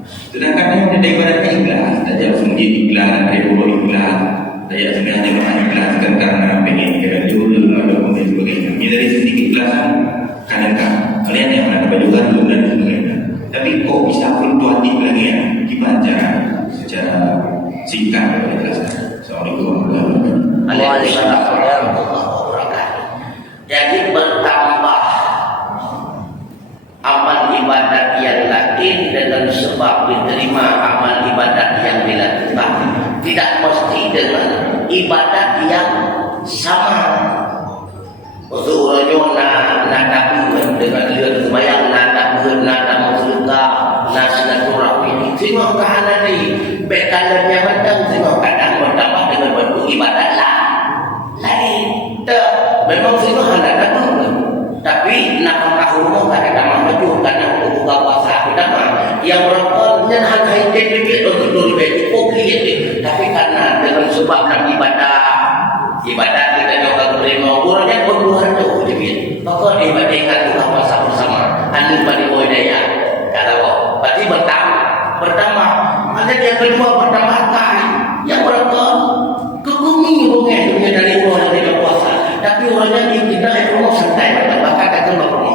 Sedangkan yang ada ibaratnya ikhlas, saja sendiri ikhlas, ribut ikhlas, saja sebenarnya memang ikhlaskan karena pengen kira dulu ada kemudian sebagainya. Ini dari sisi keikhlasan kadang-kadang kalian yang ada juga dulu dan sebagainya. Tapi kok bisa fluktuatif lagi ya? Gimana cara secara singkat menjelaskan? Assalamualaikum warahmatullahi wabarakatuh. Waalaikumsalam warahmatullahi wabarakatuh. Jadi bertambah amal ibadat yang lain dengan sebab diterima amal ibadat yang dilakukan. Tidak mesti dengan ibadat yang sama. Usulnya nak takut dengan dia sembahyang nak takut nak musyrikah nak silaturahmi. Semua kahanan ni bekalnya macam semua kadang bertambah dengan bentuk ibadat lain. Memang semua hendak takut. Tapi nak rumah tak ada maju karena untuk buka puasa kita yang rokoknya hanya dikit untuk lebih cukup gitu. Tapi karena dengan sebab nak ibadah kita juga terima orangnya berluar tu jadi. Maka ibadah kita buka puasa bersama. Anu pada dia. Kalau berarti pertama, ada yang kedua bertambahkan. Yang berapa? Kekumi bunga dunia dari orang yang tidak puasa. Tapi orangnya kita ekonomi santai, bahkan kata berapa?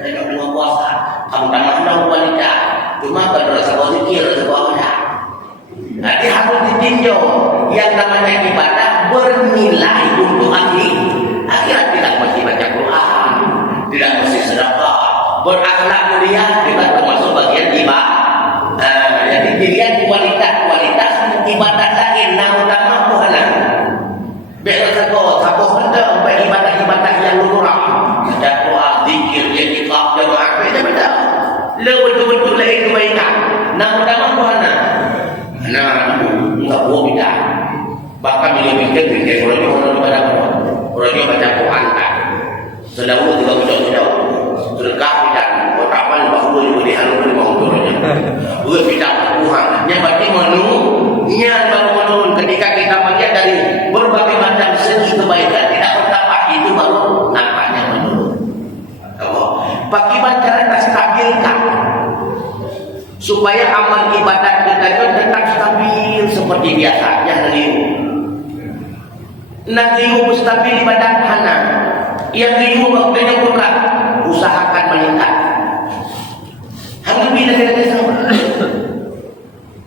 Tidak puasa. Kamu tambah wanita. Cuma kalau rasa zikir, rasa ada. Nanti harus ditinjau yang namanya ibadah bernilai untuk akhirat tidak mesti baca Quran, tidak mesti sedekah, berakhlak mulia juga termasuk bagian ibadah. Jadi dilihat kualitas ibadah lain nama Tuhan. Biasa kau sabar hendak ibadah yang lumrah, baca Quran, zikir, i'tikaf, jamaah, beda-beda. Betul-betul lain kebaikan. Nama Tuhan. Nah, enggak boleh beda. Bahkan bila fikir orang baca Quran kan. Sedahulu juga betul-betul sedekah dan kotapan bahawa diberi haluan mauturnya. Buat bidang Tuhan. Yang berarti menurun ketika kita melihat dari berbagai macam segi kebaikan tidak bertambah, itu baru nampaknya menurun. Bagaimana cara kita stabilkan supaya amal ibadat kita itu tetap stabil seperti biasa? Yang Nabiu stabil ibadat hana. Yang Nabiu waktunya berat, usahakan meningkat. Harus bila kita sama.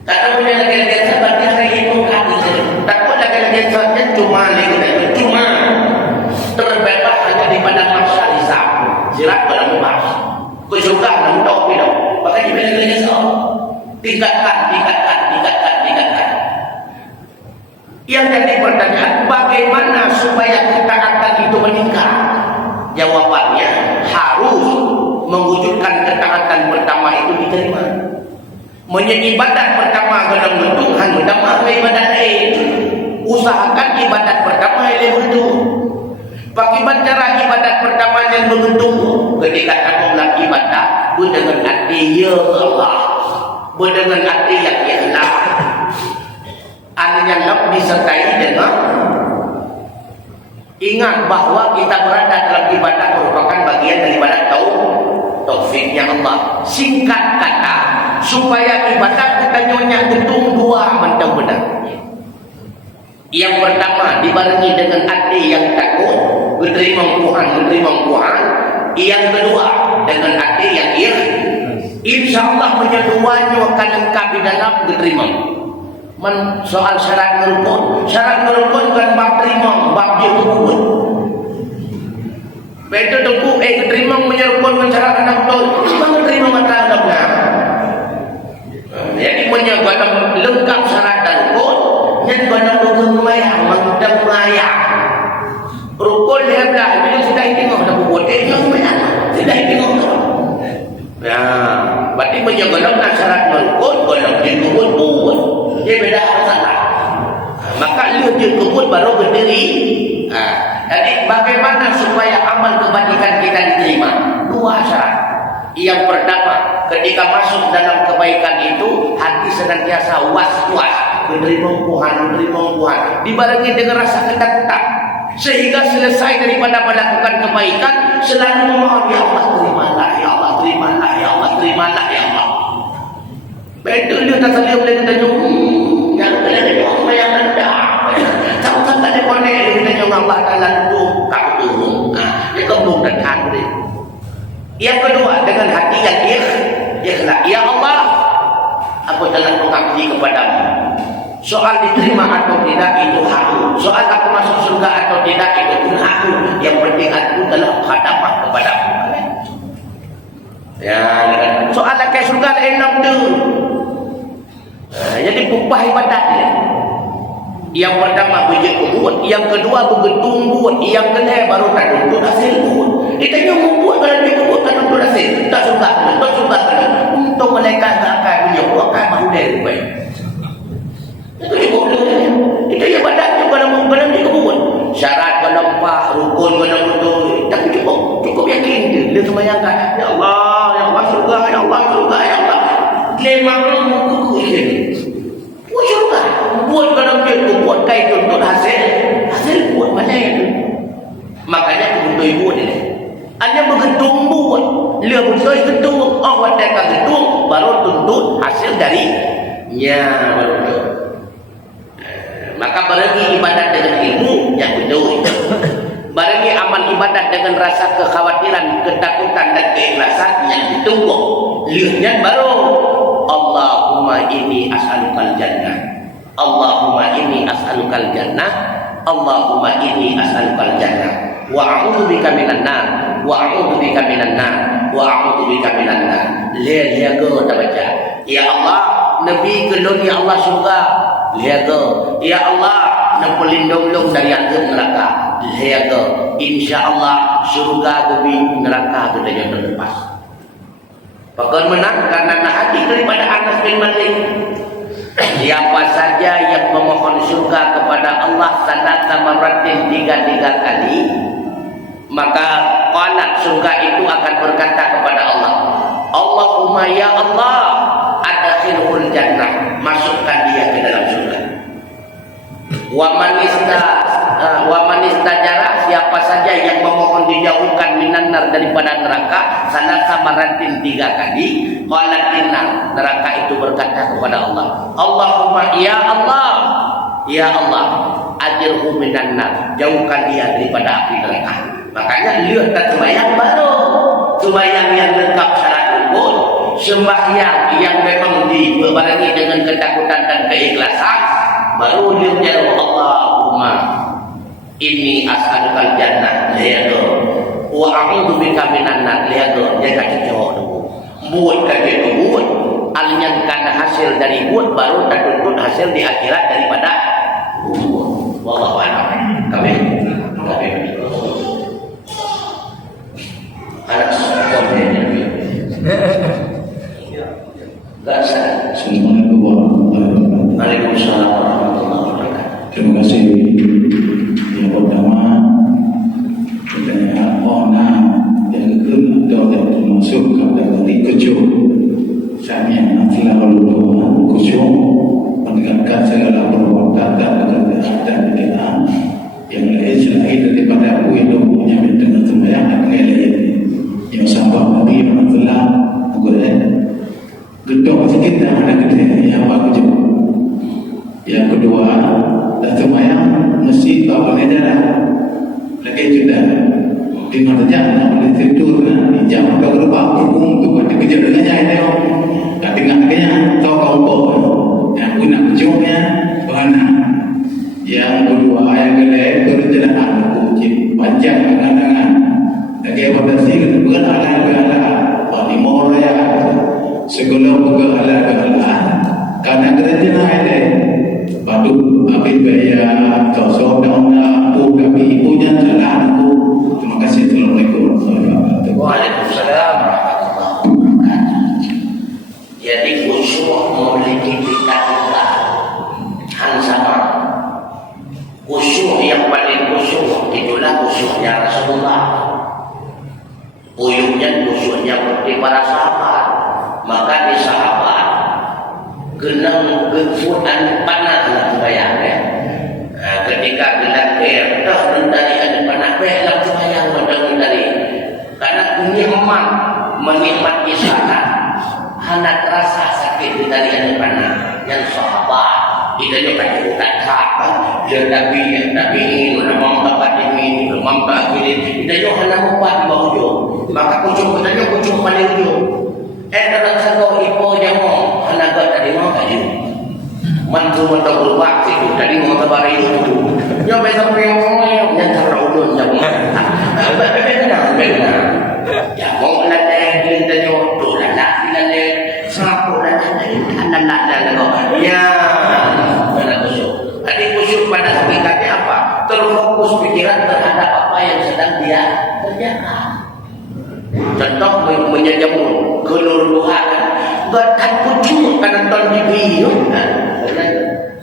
Tak boleh lagi seperti hari itu kan. Takut lagi saja cuma terbebas hanya di padang mahsyar hisab. Sirat pada bebas. Kesuka nak tahu tidak. Pakai bila lagi sama. Tingkatkan. Yang jadi pertanyaan, bagaimana supaya ketaatan itu meningkat? Jawabannya harus mewujudkan ketaatan pertama itu diterima. Menjadi ibadat pertama dalam bentuk hanya dalam ibadat lain. Usahakan ibadat pertama yang bentuk. Bagaimana cara ibadat pertama yang bentuk? Ketika kamu melakukan ibadat, dengan hati ya Allah, dengan hati yang ikhlas. Yang lebih disertai dengan ingat bahawa kita berada dalam ibadah merupakan bagian dari ibadah taufiknya Allah. Singkat kata, supaya ibadah kita nyonya untung dua macam benar. Yang pertama dibarengi dengan hati yang takut, menerima Tuhan. Yang kedua dengan hati yang insya-Allah menyeduanya akan lengkap di dalam menerima. Soal syarat merukun kan bab terima, bab dia kubur. Betul tunggu terima menyerupun syarat anak betul. Cuma terima mata anak. Jadi menyebabkan lengkap syarat dan rukun, yang pada rukun mayang, mengundang mayang. Rukun dia dah, bila sudah tengok dah kubur, yang mana? Sudah tengok tu. Ya, berarti menyebabkan syarat merukun, kalau dia kubur buat. Dia beda masalah. Maka lihat dia kubur baru berdiri. Jadi bagaimana supaya amal kebajikan kita diterima? Dua syarat. Yang pertama, ketika masuk dalam kebaikan itu, hati senantiasa was-was, menerima Tuhan, dibarengi dengan rasa ketakutan, sehingga selesai daripada melakukan kebaikan selalu memohon, ya Allah terimalah, ya Allah terimalah, ya Allah terimalah, ya Allah. Betul dia tak saling boleh kata yang kena tengok yang anda tahu tak ada konek dia tengok Allah Ta'ala itu kau tu dia kembung dan hati. Yang kedua dengan hati yang ikhlas, ya Allah aku telah mengabdi kepadamu. Soal diterima atau tidak itu hakku, soal aku masuk surga atau tidak itu pun hakku. Yang penting aku telah hadapah kepadamu. Ya, soal ke surga enak tu. Jadi upah ibadat dia. Yang pertama biji kubur, yang kedua begetung buat, yang ketiga baru tak untuk hasil buat. Dia tanya membuat kalau dia kubur tak untuk hasil, tak suka. Untuk mereka tak akan punya buat kan baru dia baik. Itu dia buat dia. Itu ibadat tu kalau dia kubur. Syarat kalau pak, rukun kalau betul, tapi cukup yakin dia semayangkan. Ya Allah surga, ya Allah surga, ya Allah. Memang kuku ini. Surga. Buat kalau dia buat kait untuk hasil buat mana itu. Makanya begitu buat ini. Hanya begitu buat. Lia betul gedung, orang tekan gedung, baru tuntut hasil dari baru tu. Maka barengi ibadat dengan ilmu yang betul. Barengi amal ibadat dengan rasa kekhawatiran, ketakutan dan keikhlasan yang ditunggu. Lihatnya baru Allahumma inni as'alukal jannah. Allahumma inni as'alukal jannah. Allahumma inni as'alukal jannah. Wa a'udzubika minan nar. Wa a'udzubika minan nar. Wa a'udzubika minan nar. Lihat go tak baca. Ya Allah, Nabi kelon ya Allah surga. Lihat go. Ya Allah, nak pelindung dari api neraka. Lihat go. Insya-Allah surga demi neraka tu dah terlepas. Bahkan menang karena hati daripada Anas bin Malik. Siapa saja yang memohon surga kepada Allah salasa maratin 3 kali, maka qalat surga itu akan berkata kepada Allah, Allahumma ya Allah, adkhilhul jannah, masukkan dia ke dalam surga. Wa man istajara, siapa saja yang memohon dijauhkan minanar daripada neraka salasa maratin 3 kali, qalatinna, neraka itu berkata kepada Allah, Allahumma ya Allah, ya Allah, ajirhu minan nar, jauhkan dia daripada api neraka. Makanya lihat sembahyang baru, sembahyang yang lengkap syarat rukun, sembahyang yang memang dibarengi dengan ketakutan dan keikhlasan, baru dia menjawab Allahumma inni as'alukal jannah, lihat tu, wa a'udzubika minan nar, lihat tu, dia kata jawab tu, buat kata tu buat, alihkan hasil dari buat baru tertuntut hasil di akhirat daripada buat. Wallahu a'lam. Kami anak sekolahnya Assalamualaikum warahmatullahi wabarakatuh. Waalaikumsalam warahmatullahi wabarakatuh. Terima kasih. Yang pertama, pertanyaan mana yang kedua yang termasuk kategori kusyuk. Saya selalu kusyuk menegakkan segala perbuatan dan pekerjaan pikiran yang lain selain daripada hidup yang dengan sembahyang dan lain yang sahabat Nabi Muhammad menggunakan gedung sikit dah ada gede yang bagus. Yang kedua, dah sembahyang mesti bawa jalan lagi sudah di mana nak boleh tidur di jam kau berapa hukum tu buat kerja dengan jaya dia tak dengar kayaknya tahu kau apa yang guna kejutnya bahana. Yang kedua, yang kedua perjalanan kunci panjang dengan lagi pada sini bukan ala wali moraya segala bukan ala karena kerajaan ada padu abis bayar sosok dan aku kami ibunya jalan aku. Terima kasih. Assalamualaikum warahmatullahi wabarakatuh. Waalaikumsalam warahmatullahi wabarakatuh. Jadi khusyuk memiliki tingkat-tingkat hal sama. Khusyuk yang paling khusyuk itulah khusyuknya Rasulullah. Uyuknya khusyuknya seperti para sahabat. Maka di sahabat genang kefuan panah lah sembahyang ya. Ketika gelar dah mentari ada panah lah sembahyang mentari. Karena nikmat menikmati sana, hendak rasa sakit di tali ada panah yang sahabat. Kita juga tak apa, dia tapi ini memang dapat ini, memang ini. Kita juga hendak membuat bau. Maka kucing kita juga kucing paling ujung. Dalam satu ipo jamu anak tadi mau kaji mantu mata berubah itu tadi mau tabari itu yo besok yang terlalu jamu benar ya mau latih kita yo tu lah sapu lah anak ya benar khusyuk. Tadi khusyuk pada hakikatnya apa? Terfokus pikiran terhadap apa yang sedang dia kerjakan. Contoh menyajamu keluruhan bahkan kucuk nonton TV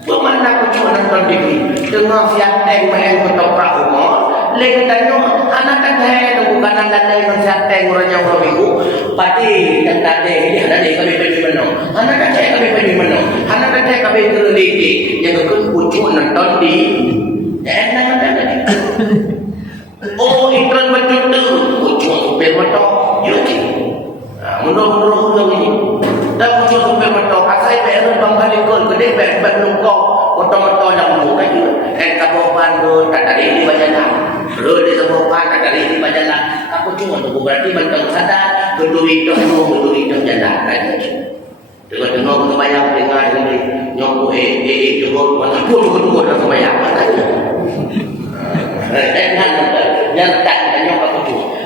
bagaimana kucuk nonton TV tengah siateng main ketoprak umur lagi tanya anak tanya bukan anak tanya siateng orangnya orang minggu pati dan tadi dia ada kami pergi menang anak tanya kami pergi menang anak tanya kami keliti yang kucuk nonton di enak tadi oh iklan betul tu kucuk supir motor yuki Tuhan ada di jalan. Aku cuma tunggu berarti mentang sadar berduri itu jalan kan. Dengar kebayang dengar ini nyok jenggot mana pun dah kebayang kan. Yang tak nyok aku cuma.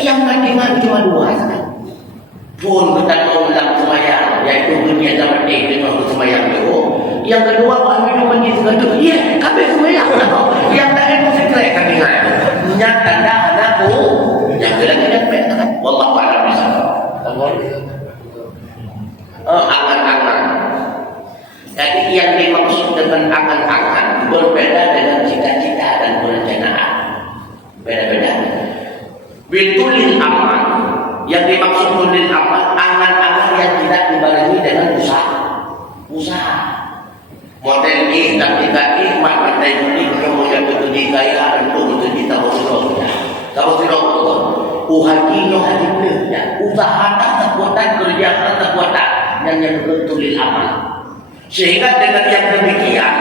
Yang dengan cuma dua saja. Pun kita tahu dalam semayang, yaitu dunia zaman ini dengan semayang itu. Yang kedua Pak minum menjadi segaduh. Ya, kami semayang. Yang lain mesti kerek kami ingat. Yang tanda anakku, yang bilang tidak baik kan? Wallahu a'lam bishawab. Angan-angan. Jadi yang dimaksud dengan angan-angan berbeda dengan cita-cita dan perencanaan. Beda-beda. Bitulil amal. Yang dimaksud tulil amal, angan-angan yang tidak dibarengi dengan usaha. Model ini, tapi makna ini kemudian menjadi kaya untuk menjadi tahu siroknya. Tahu siroknya. Uhaki no hadipnya. Usaha tak kekuatan, kerja tak kekuatan. Yang tulil amal. Sehingga dengan yang demikian,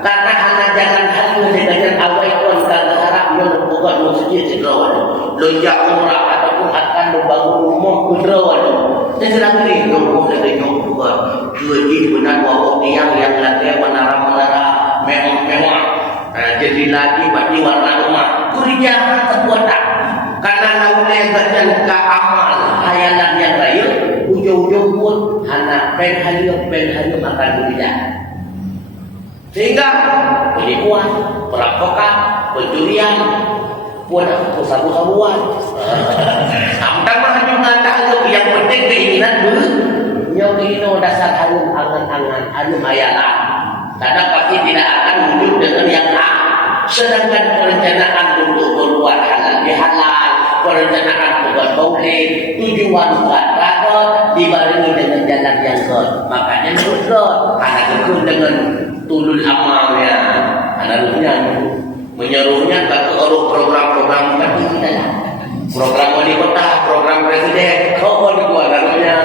karena hanya jalan halu dengan awal dan harap melupakan masjid sirawan, lonjak umrah ataupun akan membangun rumah kudrawan. Jadi lagi rumah dari juga jadi benar bahwa tiang yang lagi menara mewah. Jadi lagi bagi warna rumah kerja kekuatan. Karena naulnya badan ke amal hayalan yang lain, ujung-ujung pun anak penghalium akan berbeda. Sehingga penipuan, perampokan, pencurian, pun sabu-sabuan. Tambah juga tak yang penting keinginan keinginan dasar halum angan-angan, halum hayalan. Karena pasti tidak akan wujud dengan yang sedangkan perencanaan untuk berbuat halal halal, perencanaan buat maulid, tujuan buat rakot dibarengi dengan jalan yang God. Makanya menurut God, anak itu dengan tulul amalnya, anaknya menyeruhnya ke program-program seperti kita, program wali kota, program presiden, kau dua anaknya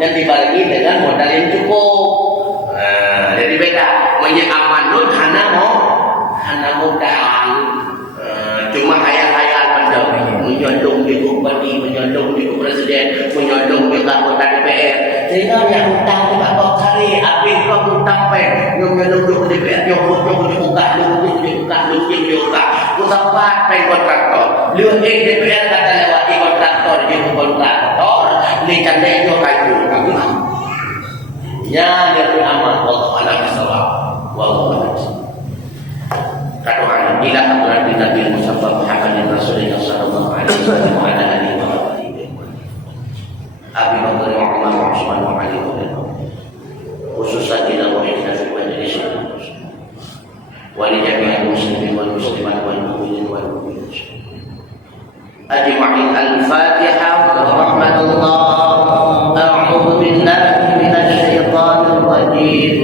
yang dibarengi dengan modal yang cukup. Jadi beda, menyamanun hana modal, cuma hayal-hayal macam menyondong di bupati, menyondong di presiden, menyondong di anggota DPR. Sehingga yang hutang kita kau cari, habis kau hutang menyondong di DPR, nyokut dibuka, usapat kontraktor, lihat DPR kata lewati kontraktor, jadi kontraktor, di candai kayu, kami ya dia beramal, wallahu a'lam bishawab, wallahu a'lam. Katakan ila aturan Nabi Muhammad Rasulullah sallallahu alaihi wasallam wa ala alihi wa sahbihi. Abi Bakar wa Umar wa Utsman wa Ali khususan ila wahidna fi majlis wa li jami'il muslimin wal muslimat wal mu'minin wal mu'minat ajma'in. Al-Fatiha wa rahmatullah. A'udzu billahi minasy syaithanir rajim.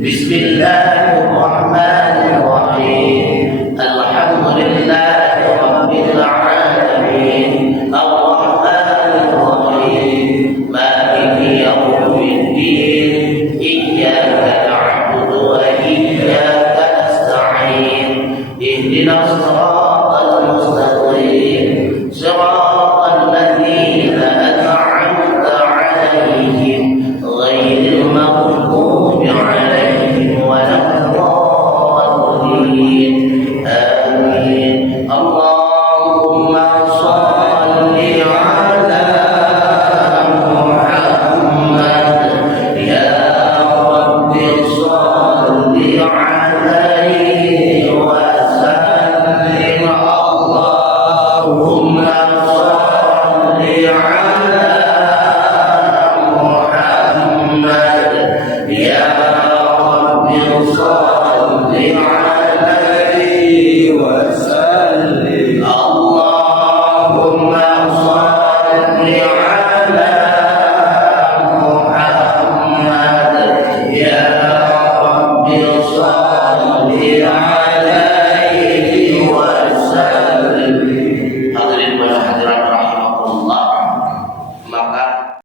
Bismillahirrahmanirrahim. Alhamdulillahi rabbil alamin. Ar-Rahmanir Rahim. Maliki yaumiddin. Iyyaka na'budu wa iyyaka nasta'in. Ihdinas siratal mustaqim. Siratal ladzina an'amta 'alaihim ghairil maghdubi 'alaihim waladdallin.